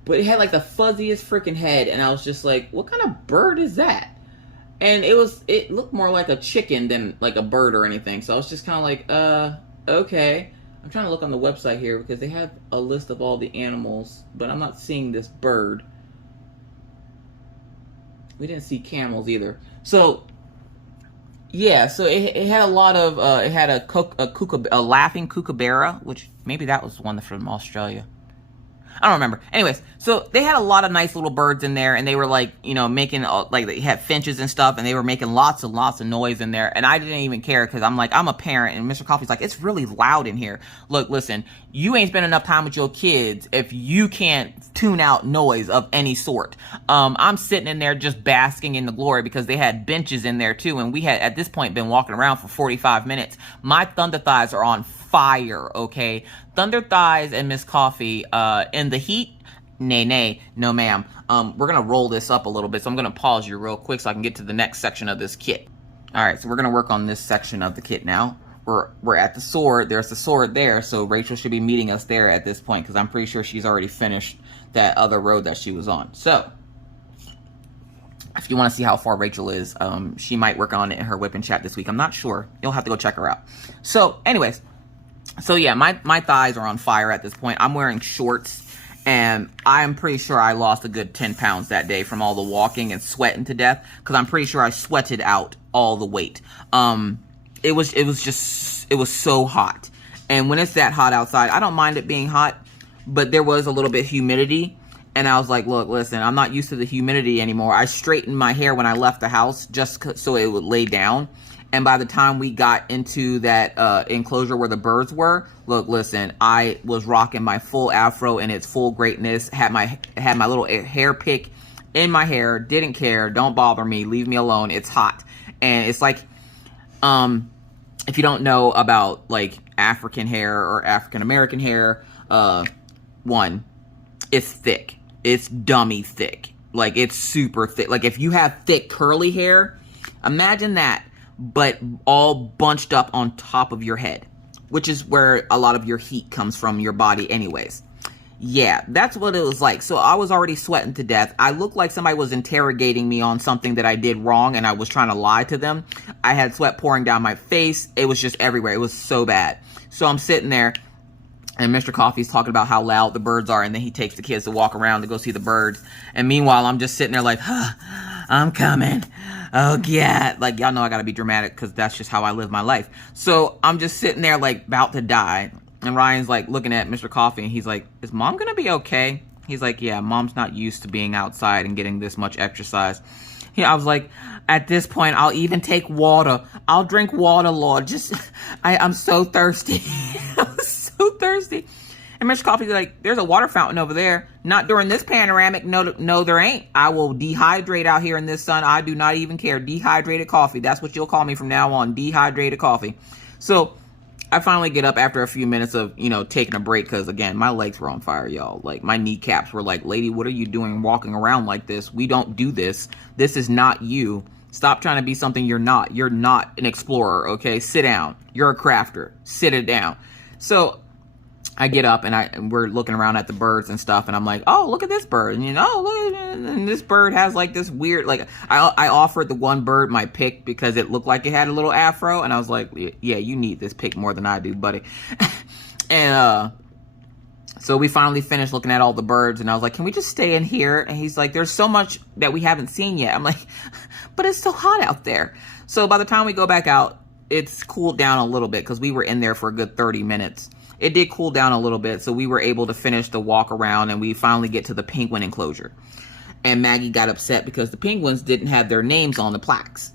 But it had like the fuzziest freaking head. And I was just like, what kind of bird is that? And it looked more like a chicken than like a bird or anything. So I was just kind of like, okay. I'm trying to look on the website here because they have a list of all the animals. But I'm not seeing this bird. We didn't see camels either. So... yeah, so it had a lot of, it had a laughing kookaburra, which maybe that was one from Australia. I don't remember. Anyways, so they had a lot of nice little birds in there, and they were like, you know, making, like, they had finches and stuff, and they were making lots of noise in there, and I didn't even care, because I'm like, I'm a parent, and Mr. Coffee's like, it's really loud in here. Look, listen, you ain't spending enough time with your kids if you can't tune out noise of any sort. I'm sitting in there just basking in the glory, because they had benches in there, too, and we had, at this point, been walking around for 45 minutes. My thunder thighs are on fire, okay? Thunder thighs and Miss Coffee, in the heat, nay, no ma'am. We're gonna roll this up a little bit, so I'm gonna pause you real quick so I can get to the next section of this kit. Alright, so we're gonna work on this section of the kit now. We're at the sword. There's the sword there, so Rachel should be meeting us there at this point, because I'm pretty sure she's already finished that other road that she was on. So, if you want to see how far Rachel is, she might work on it in her Wip N Chat this week. I'm not sure. You'll have to go check her out. So, anyways, so yeah, my thighs are on fire at this point. I'm wearing shorts, and I'm pretty sure I lost a good 10 pounds that day from all the walking and sweating to death, because I'm pretty sure I sweated out all the weight. It was so hot. And when it's that hot outside, I don't mind it being hot, but there was a little bit of humidity. And I was like, look, listen, I'm not used to the humidity anymore. I straightened my hair when I left the house just so it would lay down. And by the time we got into that enclosure where the birds were, look, listen, I was rocking my full afro in its full greatness. Had my little hair pick in my hair. Didn't care. Don't bother me. Leave me alone. It's hot. And it's like, if you don't know about like African hair or African American hair, one, it's thick. It's dummy thick. Like, it's super thick. Like, if you have thick curly hair, imagine that, but all bunched up on top of your head, which is where a lot of your heat comes from your body anyways. Yeah, that's what it was like. So I was already sweating to death. I looked like somebody was interrogating me on something that I did wrong, and I was trying to lie to them. I had sweat pouring down my face. It was just everywhere. It was so bad. So I'm sitting there, and Mr. Coffee's talking about how loud the birds are, and then he takes the kids to walk around to go see the birds. And meanwhile, I'm just sitting there like, I'm coming. Oh, yeah. Like, y'all know I gotta be dramatic, because that's just how I live my life. So I'm just sitting there like about to die. And Ryan's like looking at Mr. Coffee and he's like, is mom gonna be okay? He's like, yeah, mom's not used to being outside and getting this much exercise. I was like, at this point, I'll even take water. I'll drink water, Lord. Just, I'm so thirsty. I'm so thirsty. And Mr. Coffee's like, there's a water fountain over there. Not during this panoramic. No, there ain't. I will dehydrate out here in this sun. I do not even care. Dehydrated coffee. That's what you'll call me from now on. Dehydrated coffee. So I finally get up after a few minutes of, taking a break because, again, my legs were on fire, y'all. Like, my kneecaps were like, lady, what are you doing walking around like this? We don't do this. This is not you. Stop trying to be something you're not. You're not an explorer, okay? Sit down. You're a crafter. Sit it down. So I get up and we're looking around at the birds and stuff, and I'm like, oh, look at this bird. And look at it. And this bird has like this weird, like, I offered the one bird my pick because it looked like it had a little afro, and I was like, yeah, you need this pick more than I do, buddy. And so we finally finished looking at all the birds, and I was like, can we just stay in here? And he's like, there's so much that we haven't seen yet. I'm like, but it's so hot out there. So by the time we go back out, it's cooled down a little bit because we were in there for a good 30 minutes. It did cool down a little bit, so we were able to finish the walk around, and we finally get to the penguin enclosure. And Maggie got upset because the penguins didn't have their names on the plaques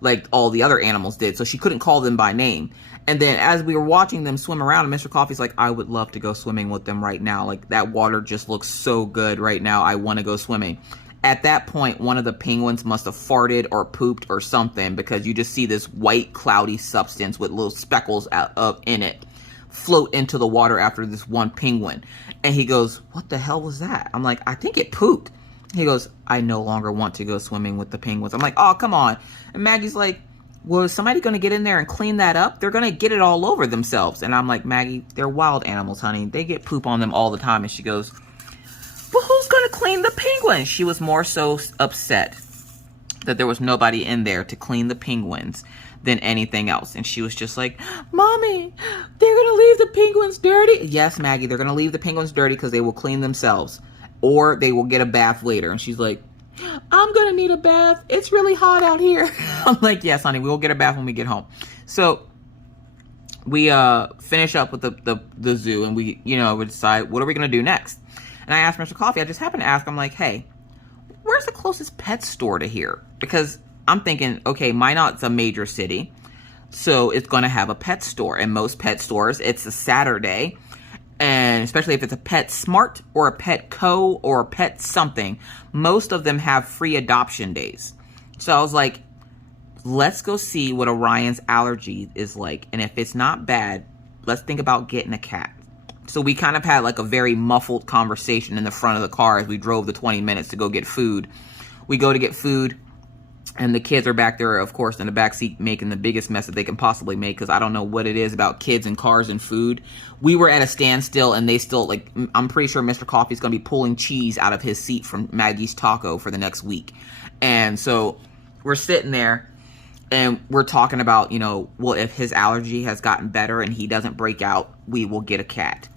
like all the other animals did, so she couldn't call them by name. And then as we were watching them swim around, Mr. Coffee's like, I would love to go swimming with them right now. Like, that water just looks so good right now. I want to go swimming. At that point, one of the penguins must have farted or pooped or something, because you just see this white cloudy substance with little speckles in it float into the water after this one penguin. And he goes, what the hell was that? I'm like, I think it pooped. He goes, I no longer want to go swimming with the penguins. I'm like, oh, come on. And Maggie's like, well, is somebody going to get in there and clean that up? They're going to get it all over themselves. And I'm like, Maggie, they're wild animals, honey. They get poop on them all the time. And she goes, well, who's going to clean the penguins? She was more so upset that there was nobody in there to clean the penguins than anything else. And she was just like, Mommy, they're going to leave the penguins dirty. Yes, Maggie, they're going to leave the penguins dirty because they will clean themselves, or they will get a bath later. And she's like, I'm going to need a bath. It's really hot out here. I'm like, yes, honey, we'll get a bath when we get home. So we finish up with the zoo, and we decide, what are we going to do next? And I asked Mr. Coffee, I just happened to ask him, like, hey, where's the closest pet store to here? Because I'm thinking, okay, Minot's a major city, so it's going to have a pet store. And most pet stores, it's a Saturday. And especially if it's a Pet Smart or a Petco or a Pet something, most of them have free adoption days. So I was like, let's go see what Orion's allergy is like. And if it's not bad, let's think about getting a cat. So we kind of had like a very muffled conversation in the front of the car as we drove the 20 minutes to go get food. We go to get food, and the kids are back there, of course, in the back seat making the biggest mess that they can possibly make, because I don't know what it is about kids and cars and food. We were at a standstill, and they still, like, I'm pretty sure Mr. Coffee's going to be pulling cheese out of his seat from Maggie's Taco for the next week. And so we're sitting there, and we're talking about, well, if his allergy has gotten better and he doesn't break out, we will get a cat.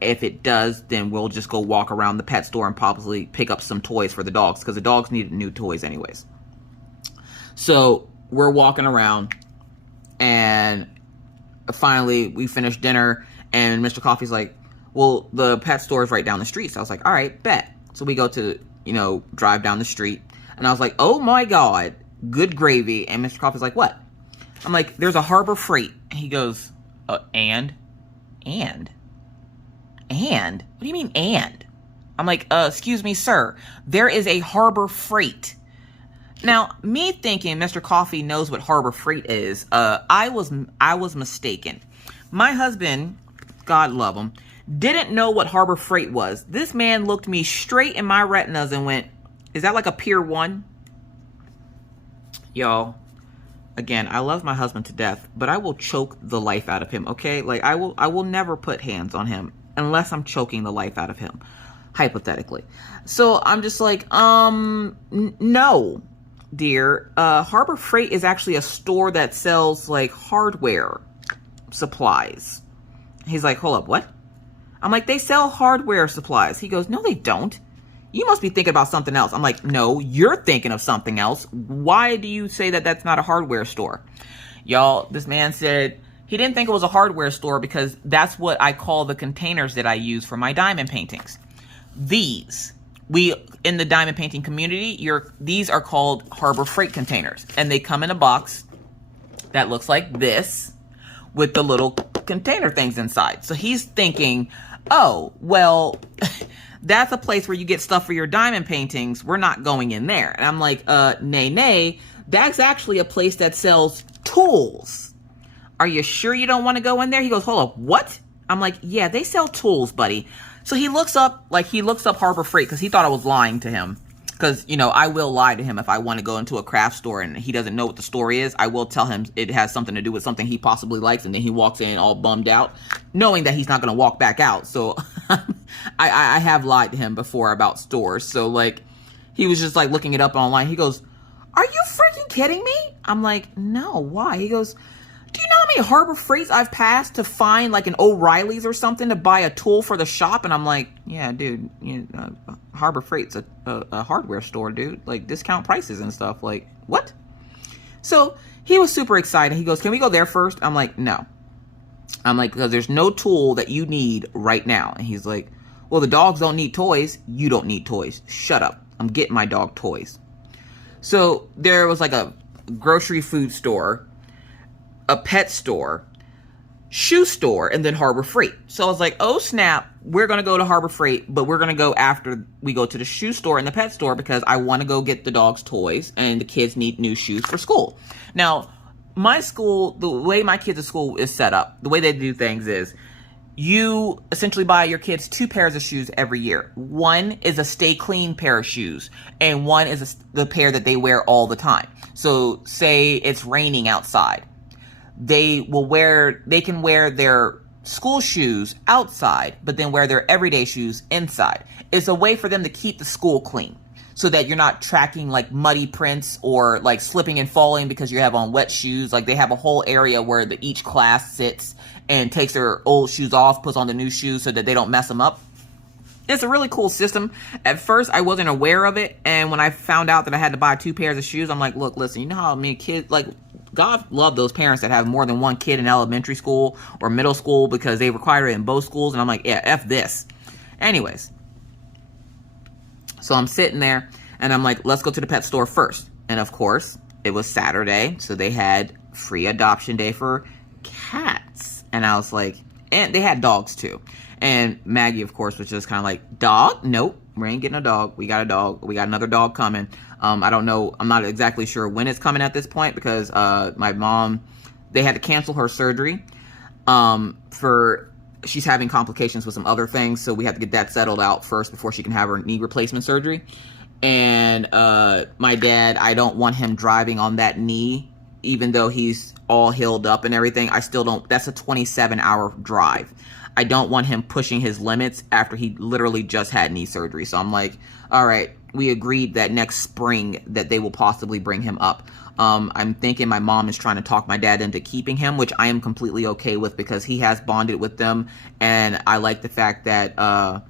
If it does, then we'll just go walk around the pet store and probably pick up some toys for the dogs, because the dogs needed new toys anyways. So we're walking around, and finally we finished dinner, and Mr. Coffee's like, well, the pet store is right down the street. So I was like, all right, bet. So we go to, drive down the street, and I was like, oh my God, good gravy. And Mr. Coffee's like, what? I'm like, there's a Harbor Freight. And he goes, and? What do you mean, and? I'm like, excuse me, sir. There is a Harbor Freight. Now, me thinking Mr. Coffee knows what Harbor Freight is, I was mistaken. My husband, God love him, didn't know what Harbor Freight was. This man looked me straight in my retinas and went, is that like a Pier 1? Y'all, again, I love my husband to death, but I will choke the life out of him, okay? Like, I will never put hands on him unless I'm choking the life out of him, hypothetically. So I'm just like, no, dear. Harbor Freight is actually a store that sells, like, hardware supplies. He's like, hold up, what? I'm like, they sell hardware supplies. He goes, no, they don't. You must be thinking about something else. I'm like, no, you're thinking of something else. Why do you say that that's not a hardware store? Y'all, this man said, He didn't think it was a hardware store because that's what I call the containers that I use for my diamond paintings. These, in the diamond painting community, these are called Harbor Freight containers. And they come in a box that looks like this with the little container things inside. So he's thinking, oh, well, that's a place where you get stuff for your diamond paintings. We're not going in there. And I'm like, nay, that's actually a place that sells tools. Are you sure you don't want to go in there? He goes, hold up, what? I'm like, yeah, they sell tools, buddy. So he looks up Harbor Freight because he thought I was lying to him. Because, you know, I will lie to him if I want to go into a craft store and he doesn't know what the store is. I will tell him it has something to do with something he possibly likes, and then he walks in all bummed out, knowing that he's not going to walk back out. So I have lied to him before about stores. So, like, he was just, like, looking it up online. He goes, are you freaking kidding me? I'm like, no, why? He goes, do you know how many Harbor Freights I've passed to find like an O'Reilly's or something to buy a tool for the shop? And I'm like, yeah, dude, Harbor Freight's a hardware store, dude. Like discount prices and stuff. Like, what? So he was super excited. He goes, can we go there first? I'm like, no. I'm like, because there's no tool that you need right now. And he's like, well, the dogs don't need toys. You don't need toys. Shut up. I'm getting my dog toys. So there was like a grocery food store, a pet store, shoe store, and then Harbor Freight. So I was like, oh snap, we're going to go to Harbor Freight, but we're going to go after we go to the shoe store and the pet store because I want to go get the dog's toys and the kids need new shoes for school. Now, my school, the way my kids' school is set up, the way they do things is you essentially buy your kids 2 pairs of shoes every year. One is a stay clean pair of shoes, and one is the pair that they wear all the time. So say it's raining outside. They can wear their school shoes outside, but then wear their everyday shoes inside. It's a way for them to keep the school clean so that you're not tracking like muddy prints or like slipping and falling because you have on wet shoes. Like they have a whole area where each class sits and takes their old shoes off, puts on the new shoes so that they don't mess them up. It's a really cool system. At first, I wasn't aware of it. And when I found out that I had to buy 2 pairs of shoes, I'm like, look, listen, you know how many kids, like, God love those parents that have more than one kid in elementary school or middle school because they require it in both schools. And I'm like, yeah, F this. Anyways. So I'm sitting there and I'm like, let's go to the pet store first. And of course, it was Saturday. So they had free adoption day for cats. And I was like, and they had dogs too. And Maggie, of course, was just kind of like, dog? Nope, we ain't getting a dog. We got a dog. We got another dog coming. I don't know. I'm not exactly sure when it's coming at this point because my mom, they had to cancel her surgery she's having complications with some other things. So we have to get that settled out first before she can have her knee replacement surgery. And my dad, I don't want him driving on that knee, even though he's all healed up and everything. I still don't. That's a 27-hour drive. I don't want him pushing his limits after he literally just had knee surgery. So I'm like, all right, we agreed that next spring that they will possibly bring him up. I'm thinking my mom is trying to talk my dad into keeping him, which I am completely okay with because he has bonded with them. And I like the fact that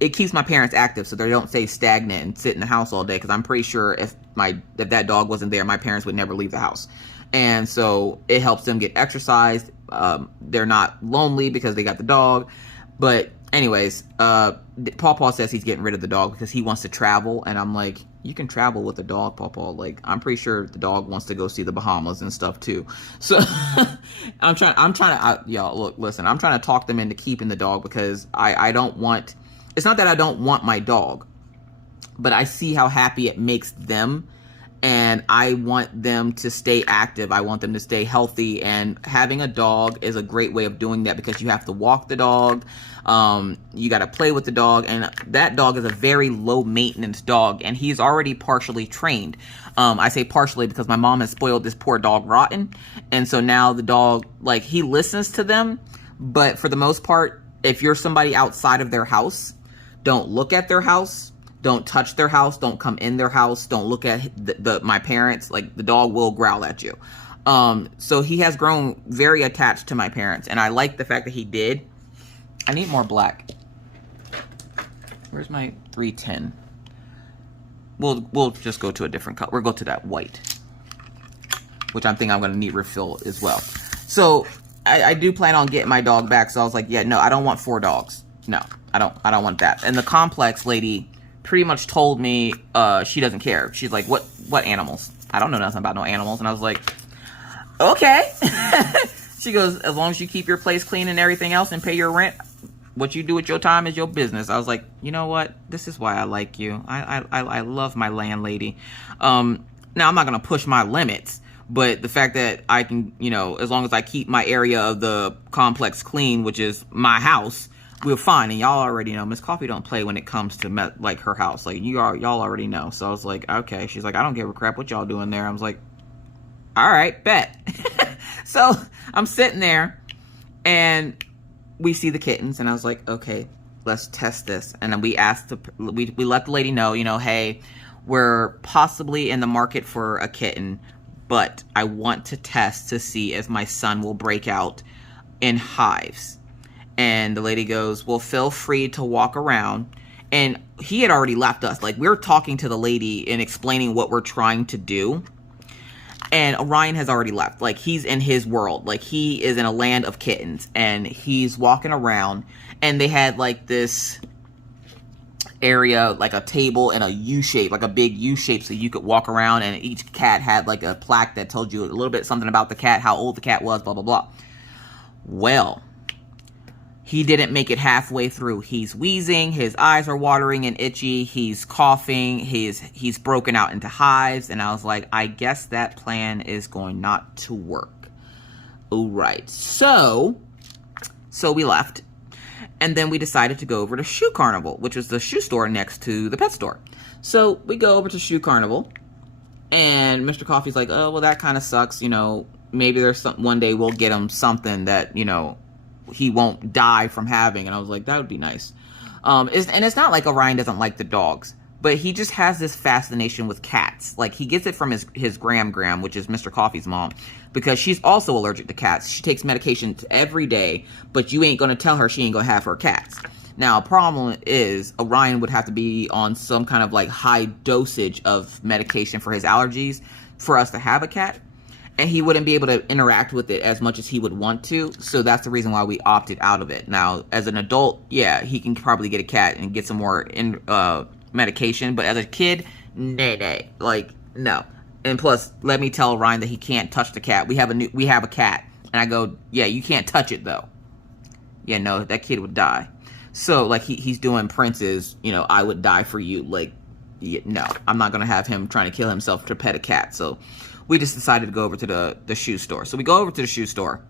it keeps my parents active so they don't stay stagnant and sit in the house all day. Because I'm pretty sure if that dog wasn't there, my parents would never leave the house. And so it helps them get exercised. They're not lonely because they got the dog. But anyways, Paw says he's getting rid of the dog because he wants to travel. And I'm like, you can travel with a dog, Paw. Like, I'm pretty sure the dog wants to go see the Bahamas and stuff too. So I'm trying to, y'all, look, listen, I'm trying to talk them into keeping the dog because I don't want, it's not that I don't want my dog, but I see how happy it makes them. And I want them to stay active. I want them to stay healthy. And having a dog is a great way of doing that because you have to walk the dog. You got to play with the dog. And that dog is a very low maintenance dog. And he's already partially trained. I say partially because my mom has spoiled this poor dog rotten. And so now the dog, like, he listens to them. But for the most part, if you're somebody outside of their house, don't look at their house. Don't touch their house. Don't come in their house. Don't look at my parents. Like, the dog will growl at you. So he has grown very attached to my parents. And I like the fact that he did. I need more black. Where's my 310? We'll just go to a different color. We'll go to that white, which I'm thinking I'm going to need refill as well. So I do plan on getting my dog back. So I was like, yeah, no, I don't want 4 dogs. No, I don't want that. And the complex lady pretty much told me she doesn't care. She's like, what animals? I don't know nothing about no animals. And I was like, okay. She goes, as long as you keep your place clean and everything else and pay your rent, what you do with your time is your business. I was like, you know what? This is why I like you. I love my landlady. Now, I'm not going to push my limits, but the fact that I can, you know, as long as I keep my area of the complex clean, which is my house, we're fine. And y'all already know Miss Coffee don't play when it comes to like her house. Like y'all already know. So I was like, okay. She's like, I don't give a crap what y'all doing there. I was like, all right, bet. So I'm sitting there and we see the kittens and I was like, okay, let's test this. And then we asked, we let the lady know, you know, hey, we're possibly in the market for a kitten, but I want to test to see if my son will break out in hives. And the lady goes, well, feel free to walk around. And he had already left us. Like, we're talking to the lady and explaining what we're trying to do. And Orion has already left. Like, he's in his world. Like, he is in a land of kittens. And he's walking around. And they had, like, this area, like a table in a U-shape. Like, a big U-shape so you could walk around. And each cat had, like, a plaque that told you a little bit something about the cat, how old the cat was, blah, blah, blah. Well, he didn't make it halfway through. He's wheezing, his eyes are watering and itchy, he's coughing, he's broken out into hives, and I was like, I guess that plan is going not to work. All right, so we left, and then we decided to go over to Shoe Carnival, which was the shoe store next to the pet store. So we go over to Shoe Carnival, and Mr. Coffee's like, oh, well, that kind of sucks, you know, maybe there's one day we'll get him something that, you know, he won't die from having. And I was like, that would be nice. And it's not like Orion doesn't like the dogs, but he just has this fascination with cats. Like, he gets it from his Gram, which is Mr. Coffee's mom, because she's also allergic to cats. She takes medication every day, but you ain't gonna tell her she ain't gonna have her cats. Now, problem is Orion would have to be on some kind of like high dosage of medication for his allergies for us to have a cat. And he wouldn't be able to interact with it as much as he would want to. So that's the reason why we opted out of it. Now, as an adult, yeah, he can probably get a cat and get some more medication. But as a kid, nay. Like, no. And plus, let me tell Ryan that he can't touch the cat. We have a cat. And I go, yeah, you can't touch it, though. Yeah, no, that kid would die. So, like, he's doing Prince's, you know, I would die for you. Like, yeah, no, I'm not going to have him trying to kill himself to pet a cat. So we just decided to go over to the shoe store. So we go over to the shoe store,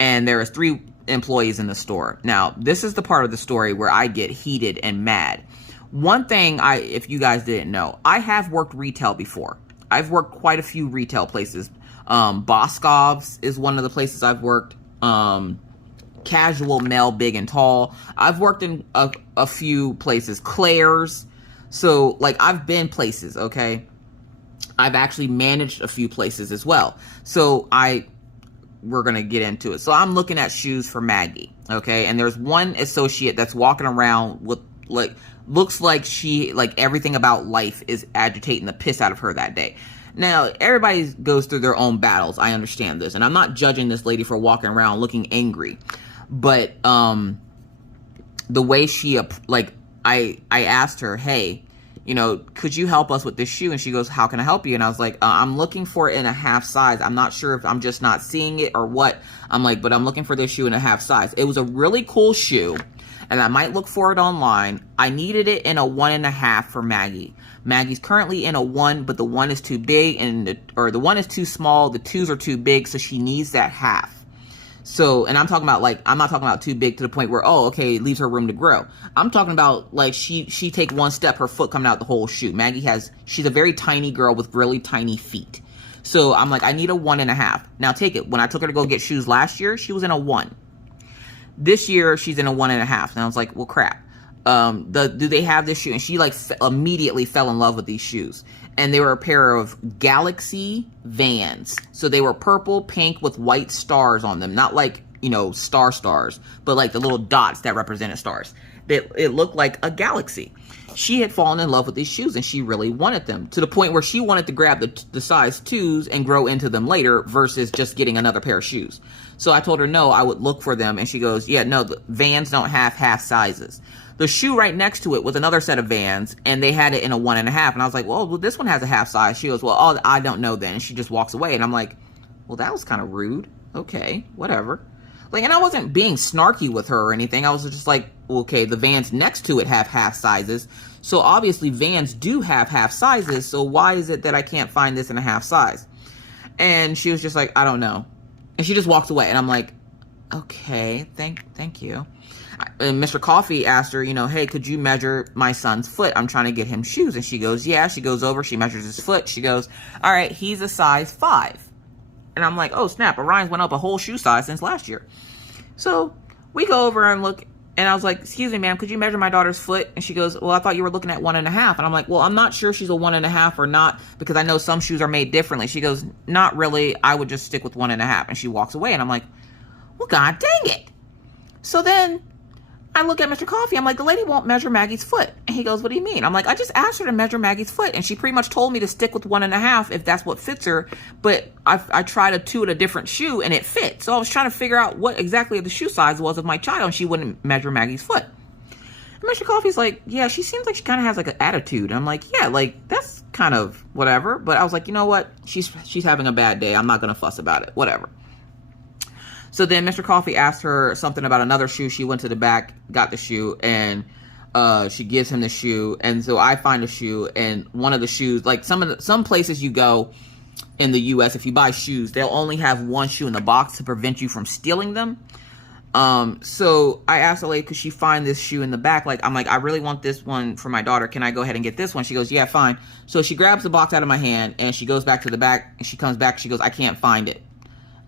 and there is 3 employees in the store. Now, this is the part of the story where I get heated and mad. One thing, if you guys didn't know, I have worked retail before. I've worked quite a few retail places. Boscov's is one of the places I've worked. Casual Male Big and Tall. I've worked in a few places. Claire's. So, like, I've been places, okay? I've actually managed a few places as well. So we're going to get into it. So I'm looking at shoes for Maggie. Okay. And there's one associate that's walking around with like, looks like everything about life is agitating the piss out of her that day. Now, everybody goes through their own battles. I understand this. And I'm not judging this lady for walking around looking angry. But, the way she, like, I asked her, hey, you know, could you help us with this shoe? And she goes, how can I help you? And I was like, I'm looking for it in a half size. I'm not sure if I'm just not seeing it or what. I'm like, but I'm looking for this shoe in a half size. It was a really cool shoe, and I might look for it online. I needed it in a 1.5 for Maggie. Maggie's currently in a 1, but the 1 is too big, or the 1 is too small. The 2s are too big, so she needs that half. So, and I'm talking about, like, I'm not talking about too big to the point where, oh, okay, it leaves her room to grow. I'm talking about, like, she take one step, her foot coming out the whole shoe. She's a very tiny girl with really tiny feet. So I'm like, I need a 1.5. Now take it. When I took her to go get shoes last year, she was in a 1. This year, she's in a 1.5. And I was like, well, crap. Do they have this shoe? And she, like, immediately fell in love with these shoes. And they were a pair of Galaxy Vans. So they were purple, pink with white stars on them. Not like, you know, stars, but like the little dots that represented stars. it looked like a galaxy. She had fallen in love with these shoes and she really wanted them, to the point where she wanted to grab the size 2s and grow into them later versus just getting another pair of shoes. So I told her no, I would look for them, and she goes, yeah, no, the Vans don't have half sizes. The shoe right next to it was another set of Vans, and they had it in a 1.5, and I was like, well, this one has a half size. She goes, well, oh, I don't know then, and she just walks away, and I'm like, well, that was kind of rude. Okay, whatever. Like, and I wasn't being snarky with her or anything. I was just like, okay, the Vans next to it have half sizes, so obviously Vans do have half sizes, so why is it that I can't find this in a half size? And she was just like, I don't know. And she just walks away, and I'm like, okay, thank you. And Mr. Coffee asked her, you know, hey, could you measure my son's foot? I'm trying to get him shoes. And she goes, yeah. She goes over, she measures his foot. She goes, all right, he's a size 5. And I'm like, oh, snap, Orion's went up a whole shoe size since last year. So we go over and look, and I was like, excuse me, ma'am, could you measure my daughter's foot? And she goes, well, I thought you were looking at 1.5. And I'm like, well, I'm not sure if she's a 1.5 or not, because I know some shoes are made differently. She goes, not really. I would just stick with 1.5. And she walks away, and I'm like, well, God dang it. So then I look at Mr. Coffee. I'm like, the lady won't measure Maggie's foot. And he goes, what do you mean? I'm like, I just asked her to measure Maggie's foot, and she pretty much told me to stick with 1.5 if that's what fits her. But I tried a 2 at a different shoe, and it fit. So I was trying to figure out what exactly the shoe size was of my child, and she wouldn't measure Maggie's foot. And Mr. Coffee's like, yeah, she seems like she kind of has like an attitude. And I'm like, yeah, like that's kind of whatever. But I was like, you know what? She's having a bad day. I'm not going to fuss about it. Whatever. So then Mr. Coffee asked her something about another shoe. She went to the back, got the shoe, and she gives him the shoe. And so I find a shoe, and one of the shoes, like some places you go in the U.S., if you buy shoes, they'll only have one shoe in the box to prevent you from stealing them. So I asked the lady, could she find this shoe in the back? Like, I'm like, I really want this one for my daughter. Can I go ahead and get this one? She goes, yeah, fine. So she grabs the box out of my hand, and she goes back to the back, and she comes back. She goes, I can't find it.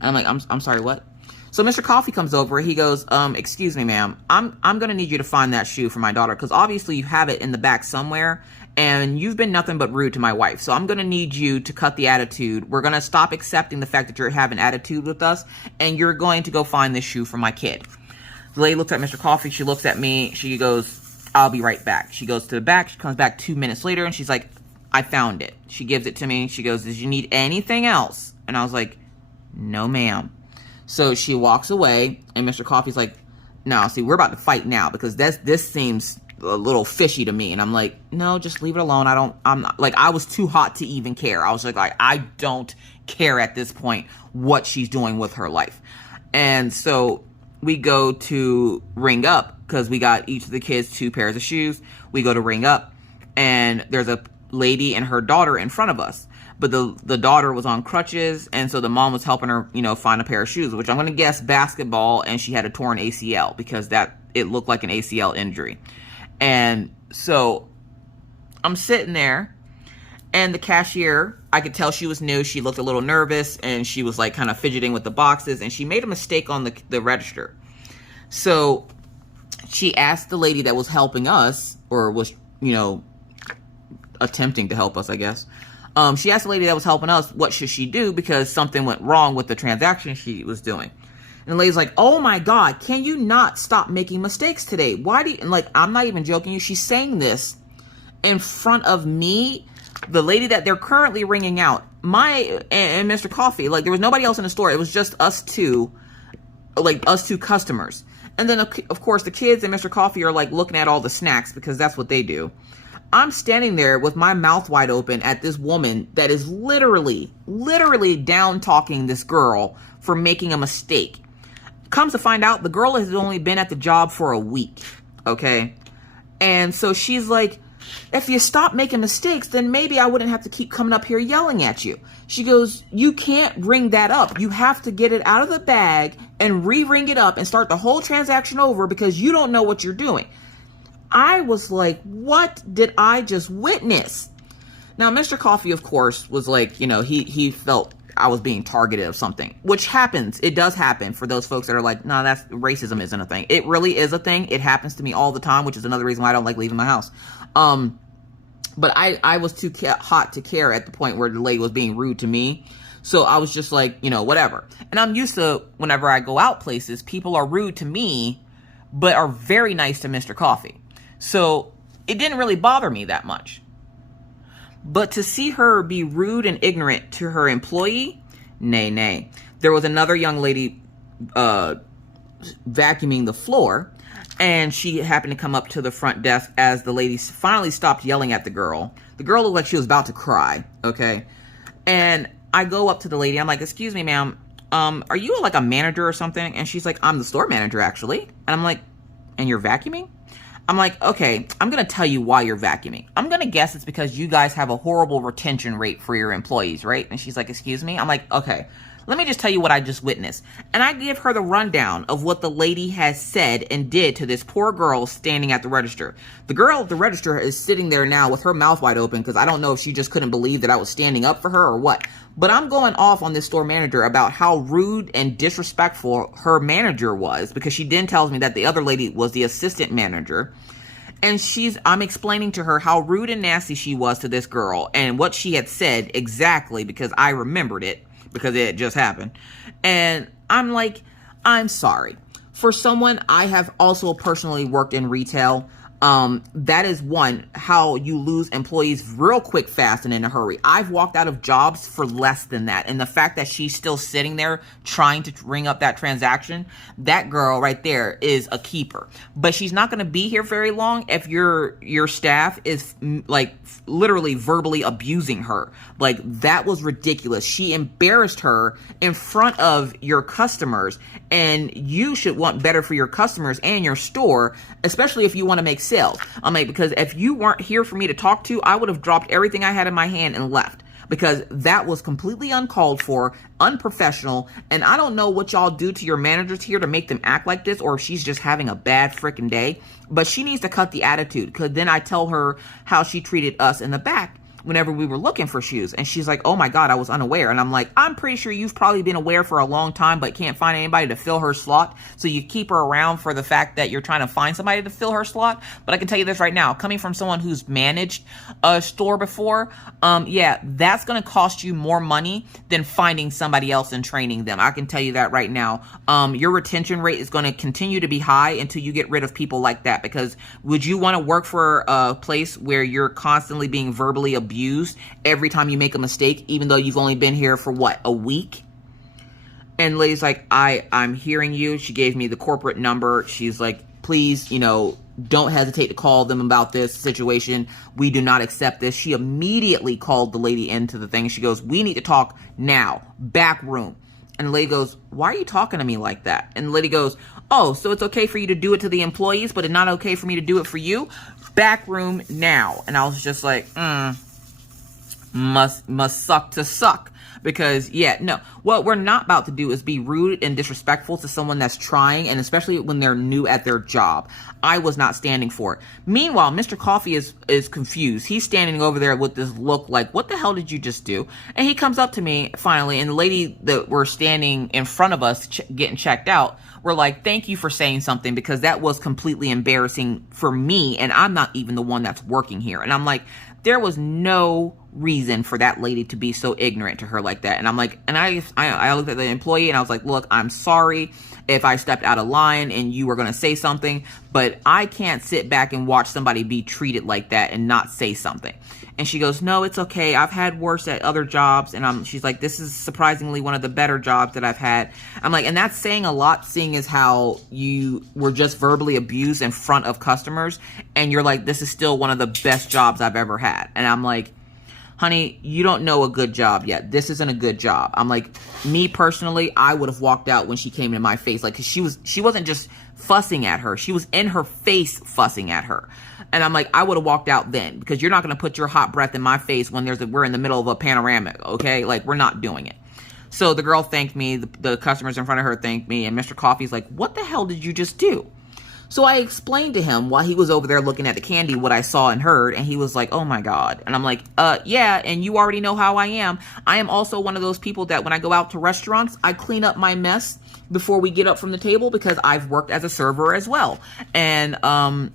And I'm like, I'm sorry, what? So Mr. Coffee comes over. He goes, excuse me, ma'am. I'm going to need you to find that shoe for my daughter, because obviously you have it in the back somewhere, and you've been nothing but rude to my wife. So I'm going to need you to cut the attitude. We're going to stop accepting the fact that you're having attitude with us, and you're going to go find this shoe for my kid. The lady looks at Mr. Coffee. She looks at me. She goes, I'll be right back. She goes to the back. She comes back 2 minutes later, and she's like, I found it. She gives it to me. She goes, did you need anything else? And I was like, no, ma'am. So she walks away, and Mr. Coffee's like, no, see, we're about to fight now, because this seems a little fishy to me. And I'm like, no, just leave it alone. I'm not, like, I was too hot to even care. I was like, I don't care at this point what she's doing with her life. And so we go to ring up, because we got each of the kids 2 pairs of shoes. We go to ring up, and there's a lady and her daughter in front of us. But the daughter was on crutches, and so the mom was helping her, you know, find a pair of shoes, which I'm going to guess basketball, and she had a torn ACL, because it looked like an ACL injury. And so I'm sitting there, and the cashier, I could tell she was new. She looked a little nervous, and she was like kind of fidgeting with the boxes, and she made a mistake on the register. So she asked the lady that was helping us, or was, you know, attempting to help us, I guess. She asked the lady that was helping us, what should she do, because something went wrong with the transaction she was doing. And the lady's like, oh my God, can you not stop making mistakes today? Why do you, and like, I'm not even joking you. She's saying this in front of me, the lady that they're currently ringing out, and Mr. Coffee. Like, there was nobody else in the store. It was just us two, like us 2 customers. And then of course the kids and Mr. Coffee are like looking at all the snacks, because that's what they do. I'm standing there with my mouth wide open at this woman that is literally down talking this girl for making a mistake. Comes to find out, the girl has only been at the job for a week, okay? And so she's like, if you stop making mistakes, then maybe I wouldn't have to keep coming up here yelling at you. She goes, you can't ring that up. You have to get it out of the bag and re-ring it up and start the whole transaction over, because you don't know what you're doing. I was like, what did I just witness? Now, Mr. Coffee, of course, was like, you know, he felt I was being targeted of something, which happens. It does happen for those folks that are like, no, that's racism isn't a thing. It really is a thing. It happens to me all the time, which is another reason why I don't like leaving my house. But I was too hot to care at the point where the lady was being rude to me. So I was just like, you know, whatever. And I'm used to, whenever I go out places, people are rude to me, but are very nice to Mr. Coffee. So it didn't really bother me that much. But to see her be rude and ignorant to her employee, nay, nay. There was another young lady vacuuming the floor, and she happened to come up to the front desk as the lady finally stopped yelling at the girl. The girl looked like she was about to cry, okay? And I go up to the lady. I'm like, excuse me, ma'am, are you like a manager or something? And she's like, I'm the store manager, actually. And I'm like, and you're vacuuming? I'm like, okay, I'm going to tell you why you're vacuuming. I'm going to guess it's because you guys have a horrible retention rate for your employees, right? And she's like, excuse me? I'm like, okay, let me just tell you what I just witnessed. And I give her the rundown of what the lady has said and did to this poor girl standing at the register. The girl at the register is sitting there now with her mouth wide open because I don't know if she just couldn't believe that I was standing up for her or what. But I'm going off on this store manager about how rude and disrespectful her manager was, because she then tells me that the other lady was the assistant manager. And I'm explaining to her how rude and nasty she was to this girl and what she had said exactly, because I remembered it because it just happened. And I'm like, I'm sorry. For someone, I have also personally worked in retail. That is one, how you lose employees real quick, fast, and in a hurry. I've walked out of jobs for less than that. And the fact that she's still sitting there trying to ring up that transaction, that girl right there is a keeper. But she's not going to be here very long if your staff is like literally verbally abusing her. Like, that was ridiculous. She embarrassed her in front of your customers, and you should want better for your customers and your store, especially if you want to make sales. I'm like, because if you weren't here for me to talk to, I would have dropped everything I had in my hand and left, because that was completely uncalled for, unprofessional. And I don't know what y'all do to your managers here to make them act like this, or if she's just having a bad freaking day, but she needs to cut the attitude, because then I tell her how she treated us in the back whenever we were looking for shoes. And she's like, oh my God, I was unaware. And I'm like, I'm pretty sure you've probably been aware for a long time, but can't find anybody to fill her slot. So you keep her around for the fact that you're trying to find somebody to fill her slot. But I can tell you this right now, coming from someone who's managed a store before, yeah, that's going to cost you more money than finding somebody else and training them. I can tell you that right now. Your retention rate is going to continue to be high until you get rid of people like that. Because would you want to work for a place where you're constantly being verbally abused every time you make a mistake, even though you've only been here for what, a week? And the lady's like, I'm hearing you. She gave me the corporate number. She's like, please, don't hesitate to call them about this situation. We do not accept this. She immediately called the lady into the thing. She goes, we need to talk now. Back room. And the lady goes, why are you talking to me like that? And the lady goes, oh, so it's okay for you to do it to the employees, but it's not okay for me to do it for you? Back room now. And I was just like, must suck to suck. Because, yeah, no, what we're not about to do is be rude and disrespectful to someone that's trying, and especially when they're new at their job. I was not standing for it. Meanwhile, Mr. Coffee is confused. He's standing over there with this look like, what the hell did you just do? And he comes up to me finally, and the lady that were standing in front of us getting checked out were like, thank you for saying something, because that was completely embarrassing for me, and I'm not even the one that's working here. And I'm like, there was no reason for that lady to be so ignorant to her like that. And I'm like, and I looked at the employee and I was like, look, I'm sorry if I stepped out of line and you were going to say something, but I can't sit back and watch somebody be treated like that and not say something. And she goes, no, it's okay. I've had worse at other jobs. And she's like, this is surprisingly one of the better jobs that I've had. I'm like, and that's saying a lot, seeing as how you were just verbally abused in front of customers. And you're like, this is still one of the best jobs I've ever had. And I'm like, honey, you don't know a good job yet. This isn't a good job. I'm like, me personally, I would have walked out when she came into my face. Like, 'cause she wasn't just fussing at her. She was in her face fussing at her. And I'm like, I would have walked out then, because you're not going to put your hot breath in my face when we're in the middle of a panoramic. Okay. Like, we're not doing it. So the girl thanked me. The customers in front of her thanked me. And Mr. Coffee's like, what the hell did you just do? So I explained to him while he was over there looking at the candy what I saw and heard, and he was like, oh my God. And I'm like, yeah, and you already know how I am. I am also one of those people that when I go out to restaurants, I clean up my mess before we get up from the table, because I've worked as a server as well. And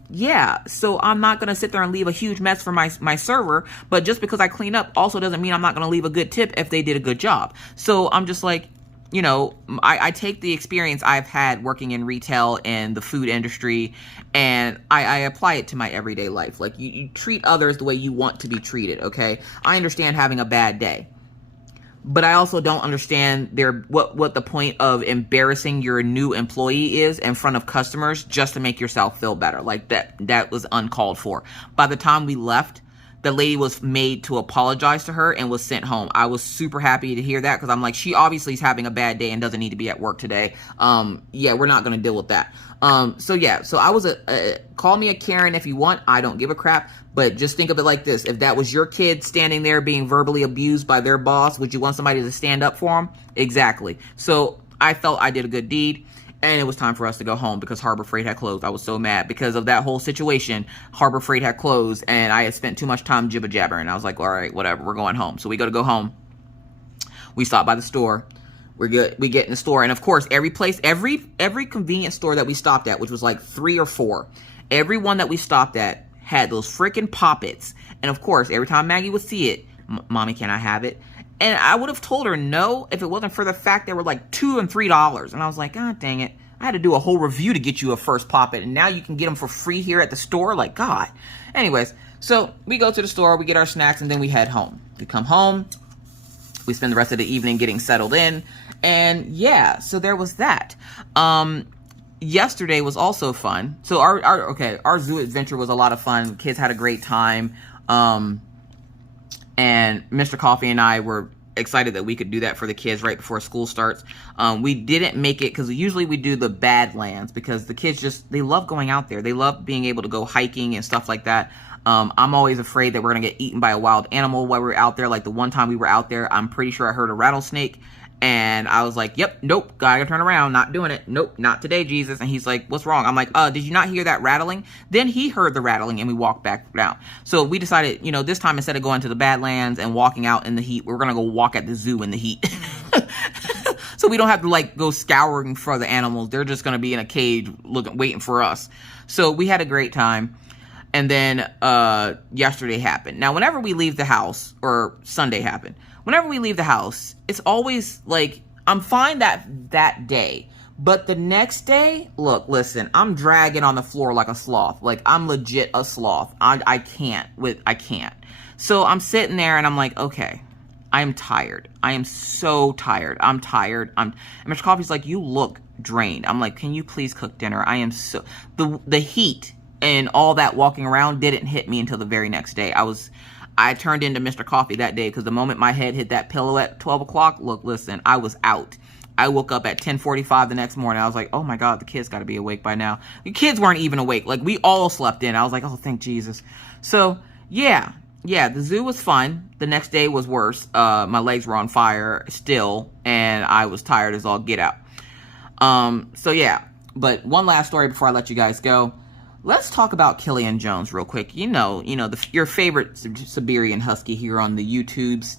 yeah, so I'm not going to sit there and leave a huge mess for my server, but just because I clean up also doesn't mean I'm not going to leave a good tip if they did a good job. So I'm just like, you know, I take the experience I've had working in retail and the food industry, and I apply it to my everyday life. Like, you treat others the way you want to be treated, okay? I understand having a bad day, but I also don't understand what the point of embarrassing your new employee is in front of customers just to make yourself feel better. Like, that was uncalled for. By the time we left, the lady was made to apologize to her and was sent home. I was super happy to hear that, because I'm like, she obviously is having a bad day and doesn't need to be at work today. Yeah, we're not going to deal with that. So I was call me a Karen if you want. I don't give a crap. But just think of it like this. If that was your kid standing there being verbally abused by their boss, would you want somebody to stand up for them? Exactly. So I felt I did a good deed. And it was time for us to go home because Harbor Freight had closed. I was so mad because of that whole situation. Harbor Freight had closed, and I had spent too much time jibber-jabbering. I was like, all right, whatever, we're going home. So we go home. We stop by the store. We're good. We get in the store. And, of course, every convenience store that we stopped at, which was like 3 or 4, every one that we stopped at had those freaking Pop-Its. And, of course, every time Maggie would see it, Mommy, can I have it? And I would have told her no if it wasn't for the fact they were like $2 and $3. And I was like, God dang it. I had to do a whole review to get you a first Pop-It. And now you can get them for free here at the store. Like, God. Anyways, so we go to the store. We get our snacks. And then we head home. We come home. We spend the rest of the evening getting settled in. And yeah, so there was that. Yesterday was also fun. So our zoo adventure was a lot of fun. Kids had a great time. And Mr. Coffee and I were excited that we could do that for the kids right before school starts. We didn't make it because usually we do the Badlands because the kids they love going out there. They love being able to go hiking and stuff like that. I'm always afraid that we're going to get eaten by a wild animal while we're out there. Like the one time we were out there, I'm pretty sure I heard a rattlesnake. And I was like, yep, nope, gotta turn around, not doing it. Nope, not today, Jesus. And he's like, what's wrong? I'm like, did you not hear that rattling? Then he heard the rattling and we walked back down. So we decided, this time instead of going to the Badlands and walking out in the heat, we're gonna go walk at the zoo in the heat. So we don't have to go scouring for the animals. They're just gonna be in a cage waiting for us. So we had a great time. And then yesterday happened. Now, whenever we leave the house, or Sunday happened, whenever we leave the house, it's always like, I'm fine that day. But the next day, listen, I'm dragging on the floor like a sloth. Like, I'm legit a sloth. I can't. So I'm sitting there and I'm like, okay, I'm tired. I am so tired. I'm tired. And Mr. Coffee's like, you look drained. I'm like, can you please cook dinner? I am so... The heat and all that walking around didn't hit me until the very next day. I turned into Mr. Coffee that day because the moment my head hit that pillow at 12 o'clock, listen, I was out. I woke up at 10:45 the next morning. I was like, oh my God, the kids got to be awake by now. The kids weren't even awake. Like, we all slept in. I was like, oh, thank Jesus. So, yeah, the zoo was fun. The next day was worse. My legs were on fire still, and I was tired as all get out. So, yeah. But one last story before I let you guys go. Let's talk about Killian Jones real quick. Your favorite Siberian Husky here on the YouTubes.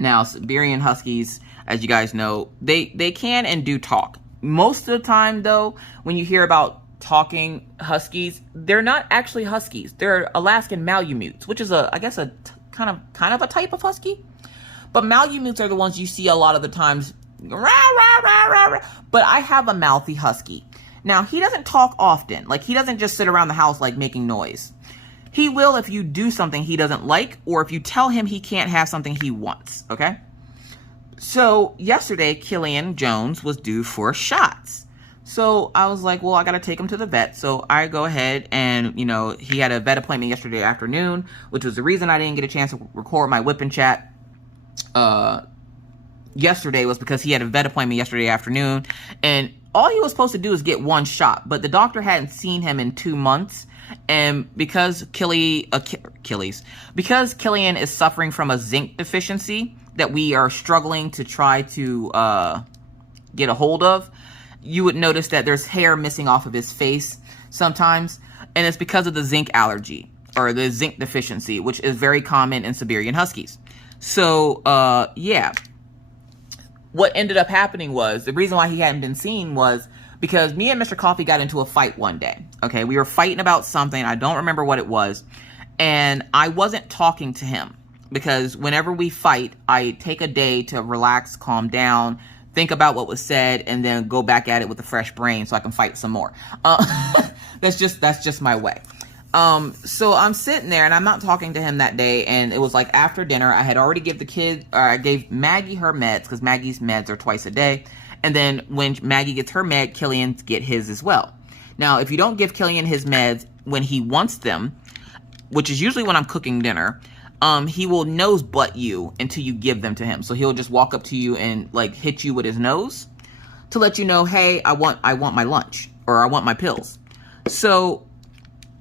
Now, Siberian Huskies, as you guys know, they can and do talk. Most of the time, though, when you hear about talking Huskies, they're not actually Huskies. They're Alaskan Malamutes, which is I guess a kind of a type of Husky. But Malamutes are the ones you see a lot of the times. Rah, rah, rah, rah, rah. But I have a mouthy Husky. Now, he doesn't talk often. Like, he doesn't just sit around the house, making noise. He will if you do something he doesn't like, or if you tell him he can't have something he wants, okay? So, yesterday, Killian Jones was due for shots. So, I was like, well, I gotta take him to the vet. So, I go ahead and, he had a vet appointment yesterday afternoon, which was the reason I didn't get a chance to record my Wip N Chat yesterday, was because he had a vet appointment yesterday afternoon. And all he was supposed to do is get one shot, but the doctor hadn't seen him in 2 months, and because Killian is suffering from a zinc deficiency that we are struggling to try to get a hold of, you would notice that there's hair missing off of his face sometimes, and it's because of the zinc allergy, or the zinc deficiency, which is very common in Siberian Huskies. So, yeah. What ended up happening was, the reason why he hadn't been seen was because me and Mr. Coffee got into a fight one day. Okay, we were fighting about something. I don't remember what it was. And I wasn't talking to him because whenever we fight, I take a day to relax, calm down, think about what was said, and then go back at it with a fresh brain so I can fight some more. That's just my way. So I'm sitting there and I'm not talking to him that day, and it was like after dinner. I had already I gave Maggie her meds, because Maggie's meds are twice a day. And then when Maggie gets her med, Killian get his as well. Now, if you don't give Killian his meds when he wants them, which is usually when I'm cooking dinner, he will nose butt you until you give them to him. So he'll just walk up to you and like hit you with his nose to let you know, hey, I want my lunch, or I want my pills. So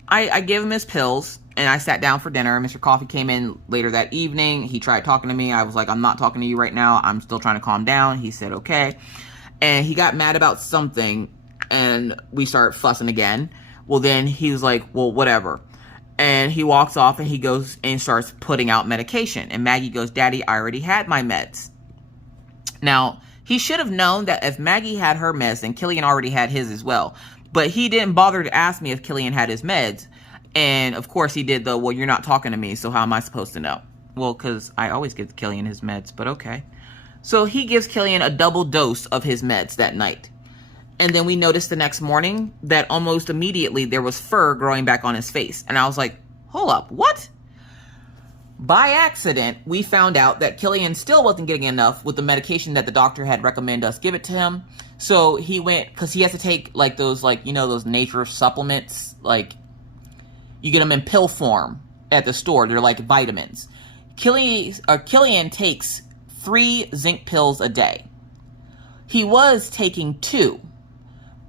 I gave him his pills, and I sat down for dinner. Mr. Coffee came in later that evening. He tried talking to me. I was like, I'm not talking to you right now. I'm still trying to calm down. He said, okay. And he got mad about something, and we started fussing again. Well, then he was like, well, whatever. And he walks off, and he goes and starts putting out medication. And Maggie goes, Daddy, I already had my meds. Now, he should have known that if Maggie had her meds, then Killian already had his as well. But he didn't bother to ask me if Killian had his meds. And, of course, he did the, well, you're not talking to me, so how am I supposed to know? Well, because I always give Killian his meds, but okay. So he gives Killian a double dose of his meds that night. And then we noticed the next morning that almost immediately there was fur growing back on his face. And I was like, hold up, what? By accident, we found out that Killian still wasn't getting enough with the medication that the doctor had recommended us give it to him. So he went, because he has to take like those, like, you know, those nature supplements, like you get them in pill form at the store. They're like vitamins. Killian takes 3 zinc pills a day. He was taking 2,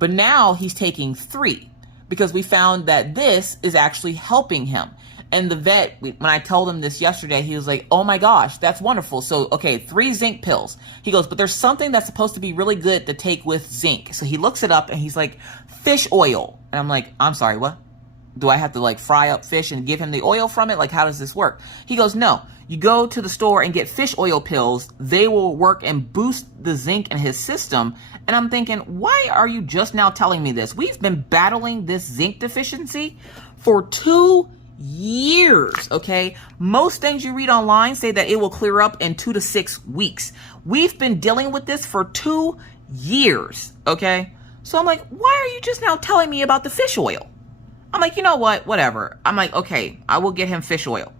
but now he's taking 3, because we found that this is actually helping him. And the vet, when I told him this yesterday, he was like, oh my gosh, that's wonderful. So, okay, 3 zinc pills. He goes, but there's something that's supposed to be really good to take with zinc. So he looks it up and he's like, fish oil. And I'm like, I'm sorry, what? Do I have to like fry up fish and give him the oil from it? Like, how does this work? He goes, no, you go to the store and get fish oil pills. They will work and boost the zinc in his system. And I'm thinking, why are you just now telling me this? We've been battling this zinc deficiency for 2 years, okay? Most things you read online say that it will clear up in 2 to 6 weeks. We've been dealing with this for 2 years, okay? So I'm like, why are you just now telling me about the fish oil? I'm like, you know what? Whatever. I'm like, okay, I will get him fish oil.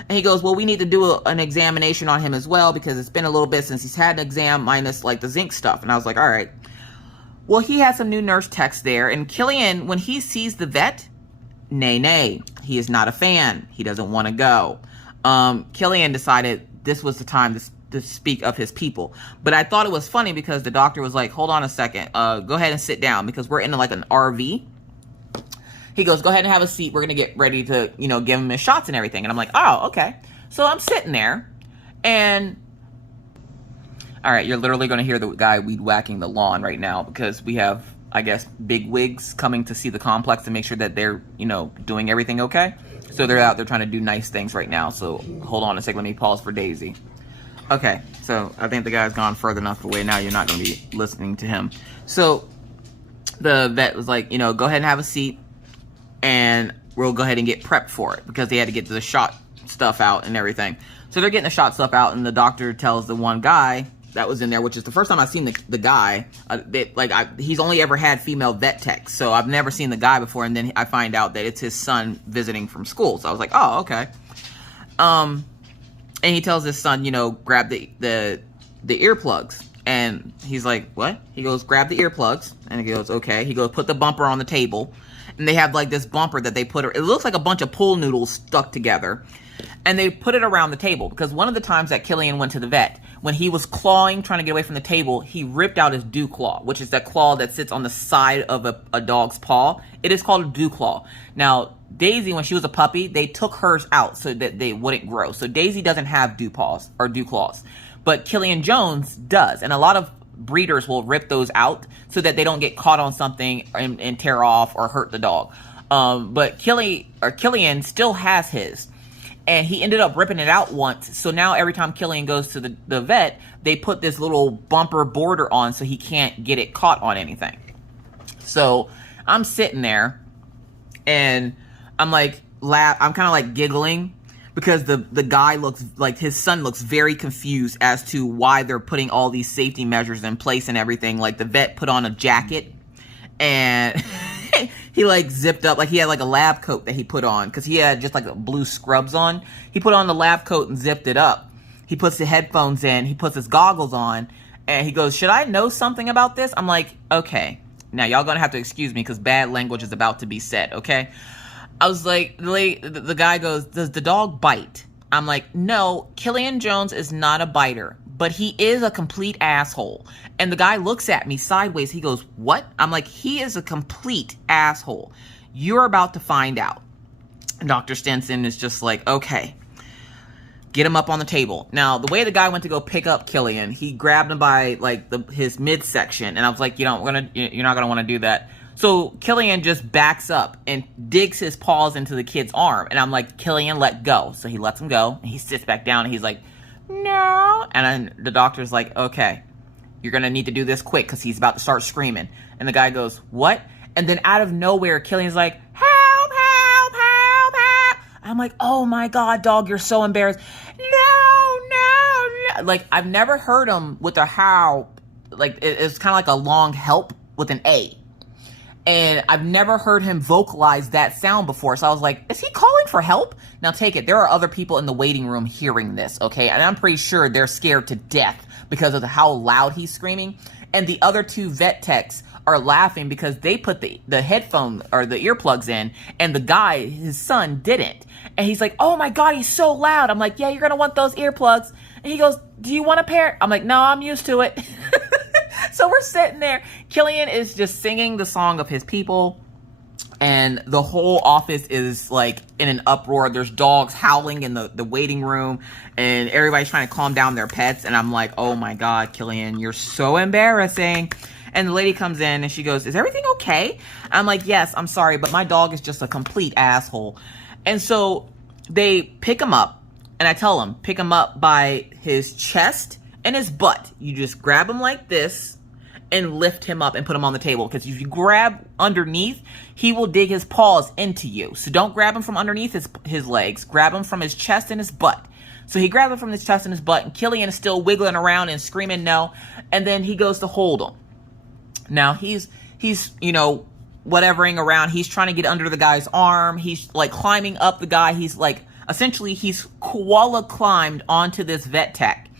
And he goes, well, we need to do an examination on him as well, because it's been a little bit since he's had an exam minus like the zinc stuff. And I was like, all right. Well, he had some new nurse techs there, and Killian, when he sees the vet, nay, he is not a fan. He doesn't want to go. Killian decided this was the time to speak of his people. But I thought it was funny because the doctor was like, hold on a second. Go ahead and sit down, because we're in like an RV. He goes, go ahead and have a seat. We're going to get ready to, you know, give him his shots and everything. And I'm like, oh, okay. So I'm sitting there, and all right, you're literally going to hear the guy weed whacking the lawn right now, because we have, I guess, big wigs coming to see the complex to make sure that they're, you know, doing everything okay. So they're out there trying to do nice things right now. So hold on a second. Let me pause for Daisy. Okay, so I think the guy's gone further enough away now. You're not going to be listening to him. So the vet was like, you know, go ahead and have a seat, and we'll go ahead and get prepped for it, because they had to get the shot stuff out and everything. So they're getting the shot stuff out, and the doctor tells the one guy that was in there, which is the first time I've seen the guy. He's only ever had female vet techs, so I've never seen the guy before. And then I find out that it's his son visiting from school. So I was like, oh, okay. And he tells his son, you know, grab the earplugs. And he's like, what? He goes, grab the earplugs. And he goes, okay. He goes, put the bumper on the table. And they have like this bumper that they put, it looks like a bunch of pool noodles stuck together. And they put it around the table, because one of the times that Killian went to the vet, when he was clawing, trying to get away from the table, he ripped out his dew claw, which is that claw that sits on the side of a dog's paw. It is called a dew claw. Now, Daisy, when she was a puppy, they took hers out so that they wouldn't grow. So Daisy doesn't have dew paws or dew claws, but Killian Jones does. And a lot of breeders will rip those out so that they don't get caught on something and tear off or hurt the dog. But Killian still has his. And he ended up ripping it out once. So now every time Killian goes to the vet, they put this little bumper border on so he can't get it caught on anything. So I'm sitting there, and I'm like, I'm kind of like giggling, because the guy looks like, his son looks very confused as to why they're putting all these safety measures in place and everything. Like, the vet put on a jacket and he like zipped up, like he had like a lab coat that he put on because he had just like blue scrubs on. He put on the lab coat and zipped it up. He puts the headphones in, he puts his goggles on, and he goes, should I know something about this? I'm like, okay, now y'all gonna have to excuse me because bad language is about to be said, okay? I was like, the guy goes, does the dog bite? I'm like, no, Killian Jones is not a biter, but he is a complete asshole. And the guy looks at me sideways. He goes, what? I'm like, he is a complete asshole. You're about to find out. And Dr. Stenson is just like, okay, get him up on the table. Now, the way the guy went to go pick up Killian, he grabbed him by like his midsection. And I was like, you're not going to want to do that. So Killian just backs up and digs his paws into the kid's arm. And I'm like, Killian, let go. So he lets him go. And he sits back down and he's like, no. And then the doctor's like, okay, you're going to need to do this quick because he's about to start screaming. And the guy goes, what? And then out of nowhere, Killian's like, help, help, help, help. I'm like, oh my God, dog, you're so embarrassed. No, no, no. Like, I've never heard him with a howl. Like, it's kind of like a long help with an A. And I've never heard him vocalize that sound before. So I was like, is he calling for help? Now take it. There are other people in the waiting room hearing this, okay? And I'm pretty sure they're scared to death because of how loud he's screaming. And the other two vet techs are laughing because they put the headphone or the earplugs in and the guy, his son, didn't. And he's like, oh my God, he's so loud. I'm like, yeah, you're going to want those earplugs. And he goes, do you want a pair? I'm like, no, I'm used to it. So we're sitting there. Killian is just singing the song of his people. And the whole office is like in an uproar. There's dogs howling in the waiting room. And everybody's trying to calm down their pets. And I'm like, oh my God, Killian, you're so embarrassing. And the lady comes in and she goes, is everything okay? I'm like, yes, I'm sorry, but my dog is just a complete asshole. And so they pick him up. And I tell him, pick him up by his chest and his butt. You just grab him like this and lift him up and put him on the table. Because if you grab underneath, he will dig his paws into you. So don't grab him from underneath his legs. Grab him from his chest and his butt. So he grabbed him from his chest and his butt. And Killian is still wiggling around and screaming no. And then he goes to hold him. Now he's you know, whatevering around. He's trying to get under the guy's arm. He's like climbing up the guy. He's like, essentially he's koala climbed onto this vet tech.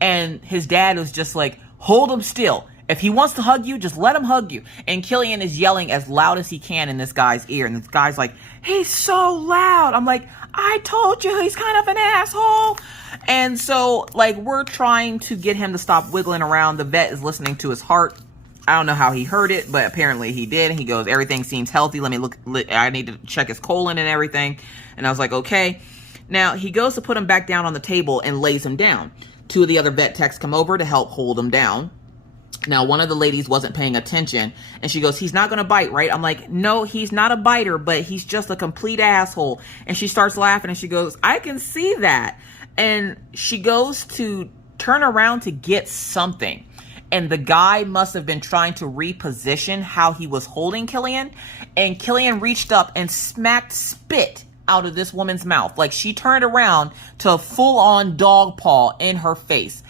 And his dad was just like, hold him still. If he wants to hug you, just let him hug you. And Killian is yelling as loud as he can in this guy's ear. And this guy's like, he's so loud. I'm like, I told you he's kind of an asshole. And so, like, we're trying to get him to stop wiggling around. The vet is listening to his heart. I don't know how he heard it, but apparently he did. He goes, everything seems healthy. Let me look. I need to check his colon and everything. And I was like, okay. Now, he goes to put him back down on the table and lays him down. Two of the other vet techs come over to help hold him down. Now, one of the ladies wasn't paying attention, and she goes, he's not going to bite, right? I'm like, no, he's not a biter, but he's just a complete asshole. And she starts laughing, and she goes, I can see that. And she goes to turn around to get something. And the guy must have been trying to reposition how he was holding Killian. And Killian reached up and smacked spit out of this woman's mouth. Like, she turned around to a full-on dog paw in her face.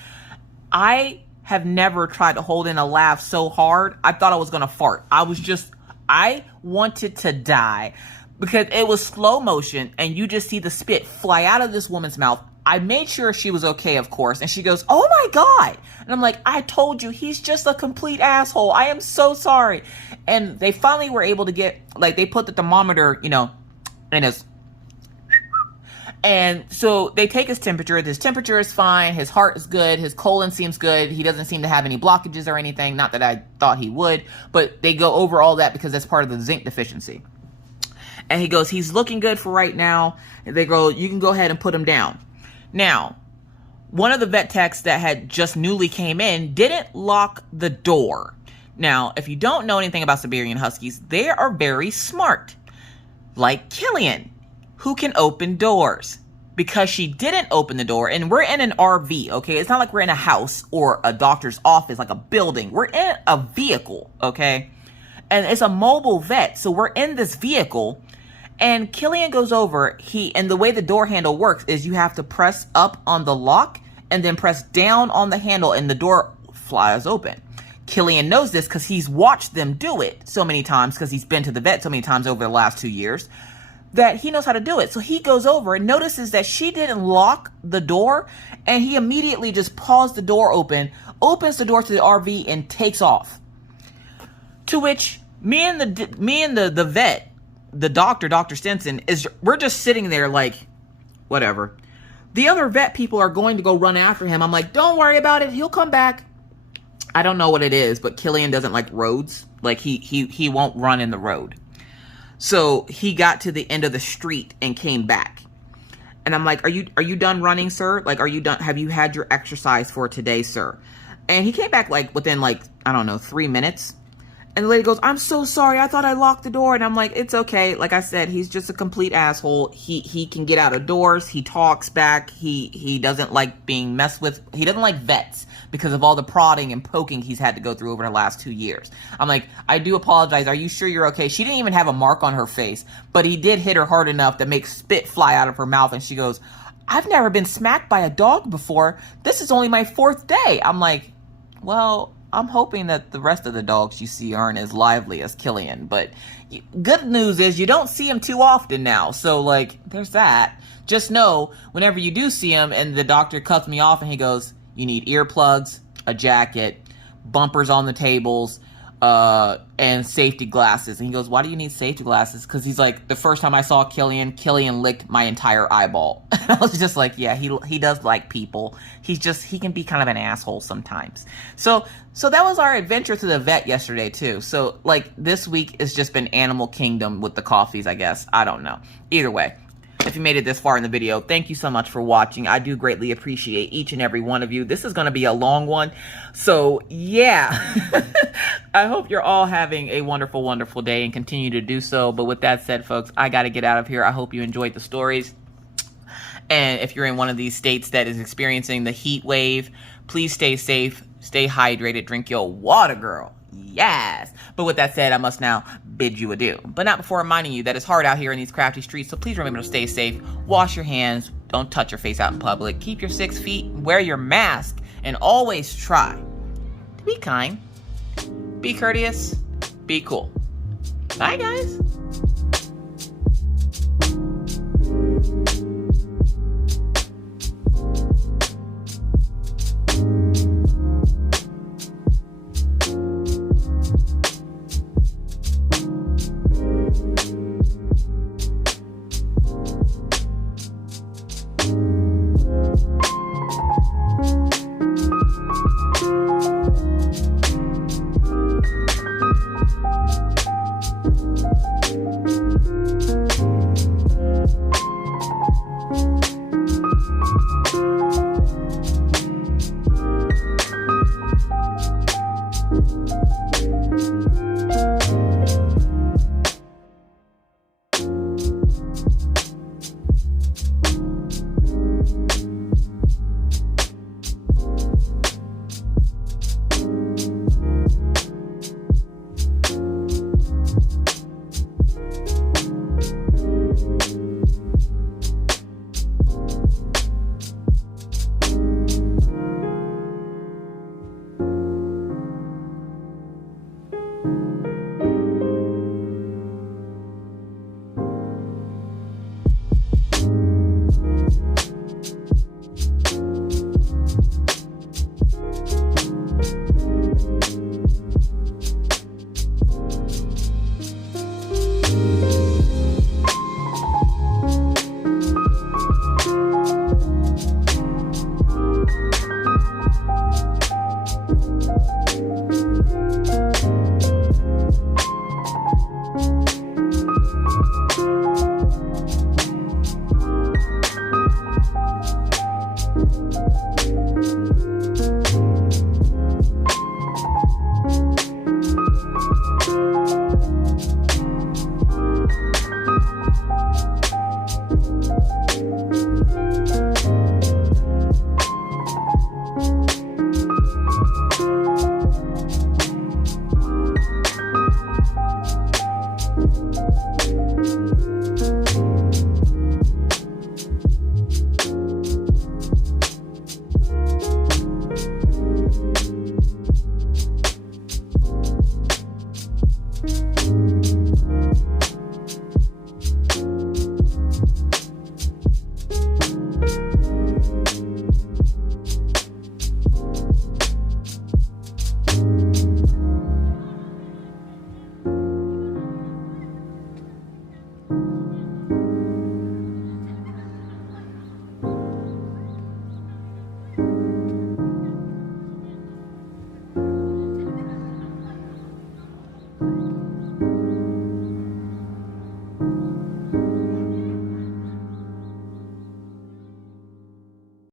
I have never tried to hold in a laugh so hard. I thought I was going to fart. I wanted to die because it was slow motion and you just see the spit fly out of this woman's mouth. I made sure she was okay, of course. And she goes, oh my God. And I'm like, I told you, he's just a complete asshole. I am so sorry. And they finally were able to get, like, they put the thermometer, you know, in his. And so they take his temperature. His temperature is fine. His heart is good. His colon seems good. He doesn't seem to have any blockages or anything. Not that I thought he would, but they go over all that because that's part of the zinc deficiency. And he goes, he's looking good for right now. And they go, you can go ahead and put him down. Now, one of the vet techs that had just newly came in didn't lock the door. Now, if you don't know anything about Siberian Huskies, they are very smart. Like Killian, who can open doors. Because she didn't open the door, and we're in an RV, okay? It's not like we're in a house or a doctor's office, like a building. We're in a vehicle, okay? And it's a mobile vet, so we're in this vehicle, And Killian goes over, and the way the door handle works is you have to press up on the lock and then press down on the handle and the door flies open. Killian knows this because he's watched them do it so many times, because he's been to the vet so many times over the last 2 years, that he knows how to do it. So he goes over and notices that she didn't lock the door, and he immediately just paws the door open, opens the door to the RV, and takes off. To which me and the vet, the doctor, Dr. Stinson, we're just sitting there like, whatever. The other vet people are going to go run after him. I'm like, don't worry about it. He'll come back. I don't know what it is, but Killian doesn't like roads. Like he won't run in the road. So he got to the end of the street and came back. And I'm like, are you done running, sir? Like, are you done? Have you had your exercise for today, sir? And he came back like within like, I don't know, 3 minutes. And the lady goes, I'm so sorry. I thought I locked the door. And I'm like, it's okay. Like I said, he's just a complete asshole. He can get out of doors. He talks back. He doesn't like being messed with. He doesn't like vets because of all the prodding and poking he's had to go through over the last 2 years. I'm like, I do apologize. Are you sure you're okay? She didn't even have a mark on her face, but he did hit her hard enough to make spit fly out of her mouth. And she goes, I've never been smacked by a dog before. This is only my 4th day. I'm like, well, I'm hoping that the rest of the dogs you see aren't as lively as Killian. But good news is you don't see him too often now. So, like, there's that. Just know, whenever you do see him and the doctor cuts me off and he goes, you need earplugs, a jacket, bumpers on the tables, and safety glasses. And he goes, why do you need safety glasses? Because he's like, the first time I saw Killian licked my entire eyeball. And I was just like, yeah, he does like people. He can be kind of an asshole sometimes. So that was our adventure to the vet yesterday too. So like this week has just been Animal Kingdom with the coffees, I guess. I don't know. Either way, if you made it this far in the video, thank you so much for watching. I do greatly appreciate each and every one of you. This is going to be a long one. So, yeah. I hope you're all having a wonderful, wonderful day and continue to do so. But with that said, folks, I got to get out of here. I hope you enjoyed the stories. And if you're in one of these states that is experiencing the heat wave, please stay safe, stay hydrated, drink your water, girl. Yes. But with that said, I must now bid you adieu. But not before reminding you that it's hard out here in these crafty streets, so please remember to stay safe, wash your hands, don't touch your face out in public, keep your 6 feet, wear your mask, and always try to be kind, be courteous, be cool. Bye, guys.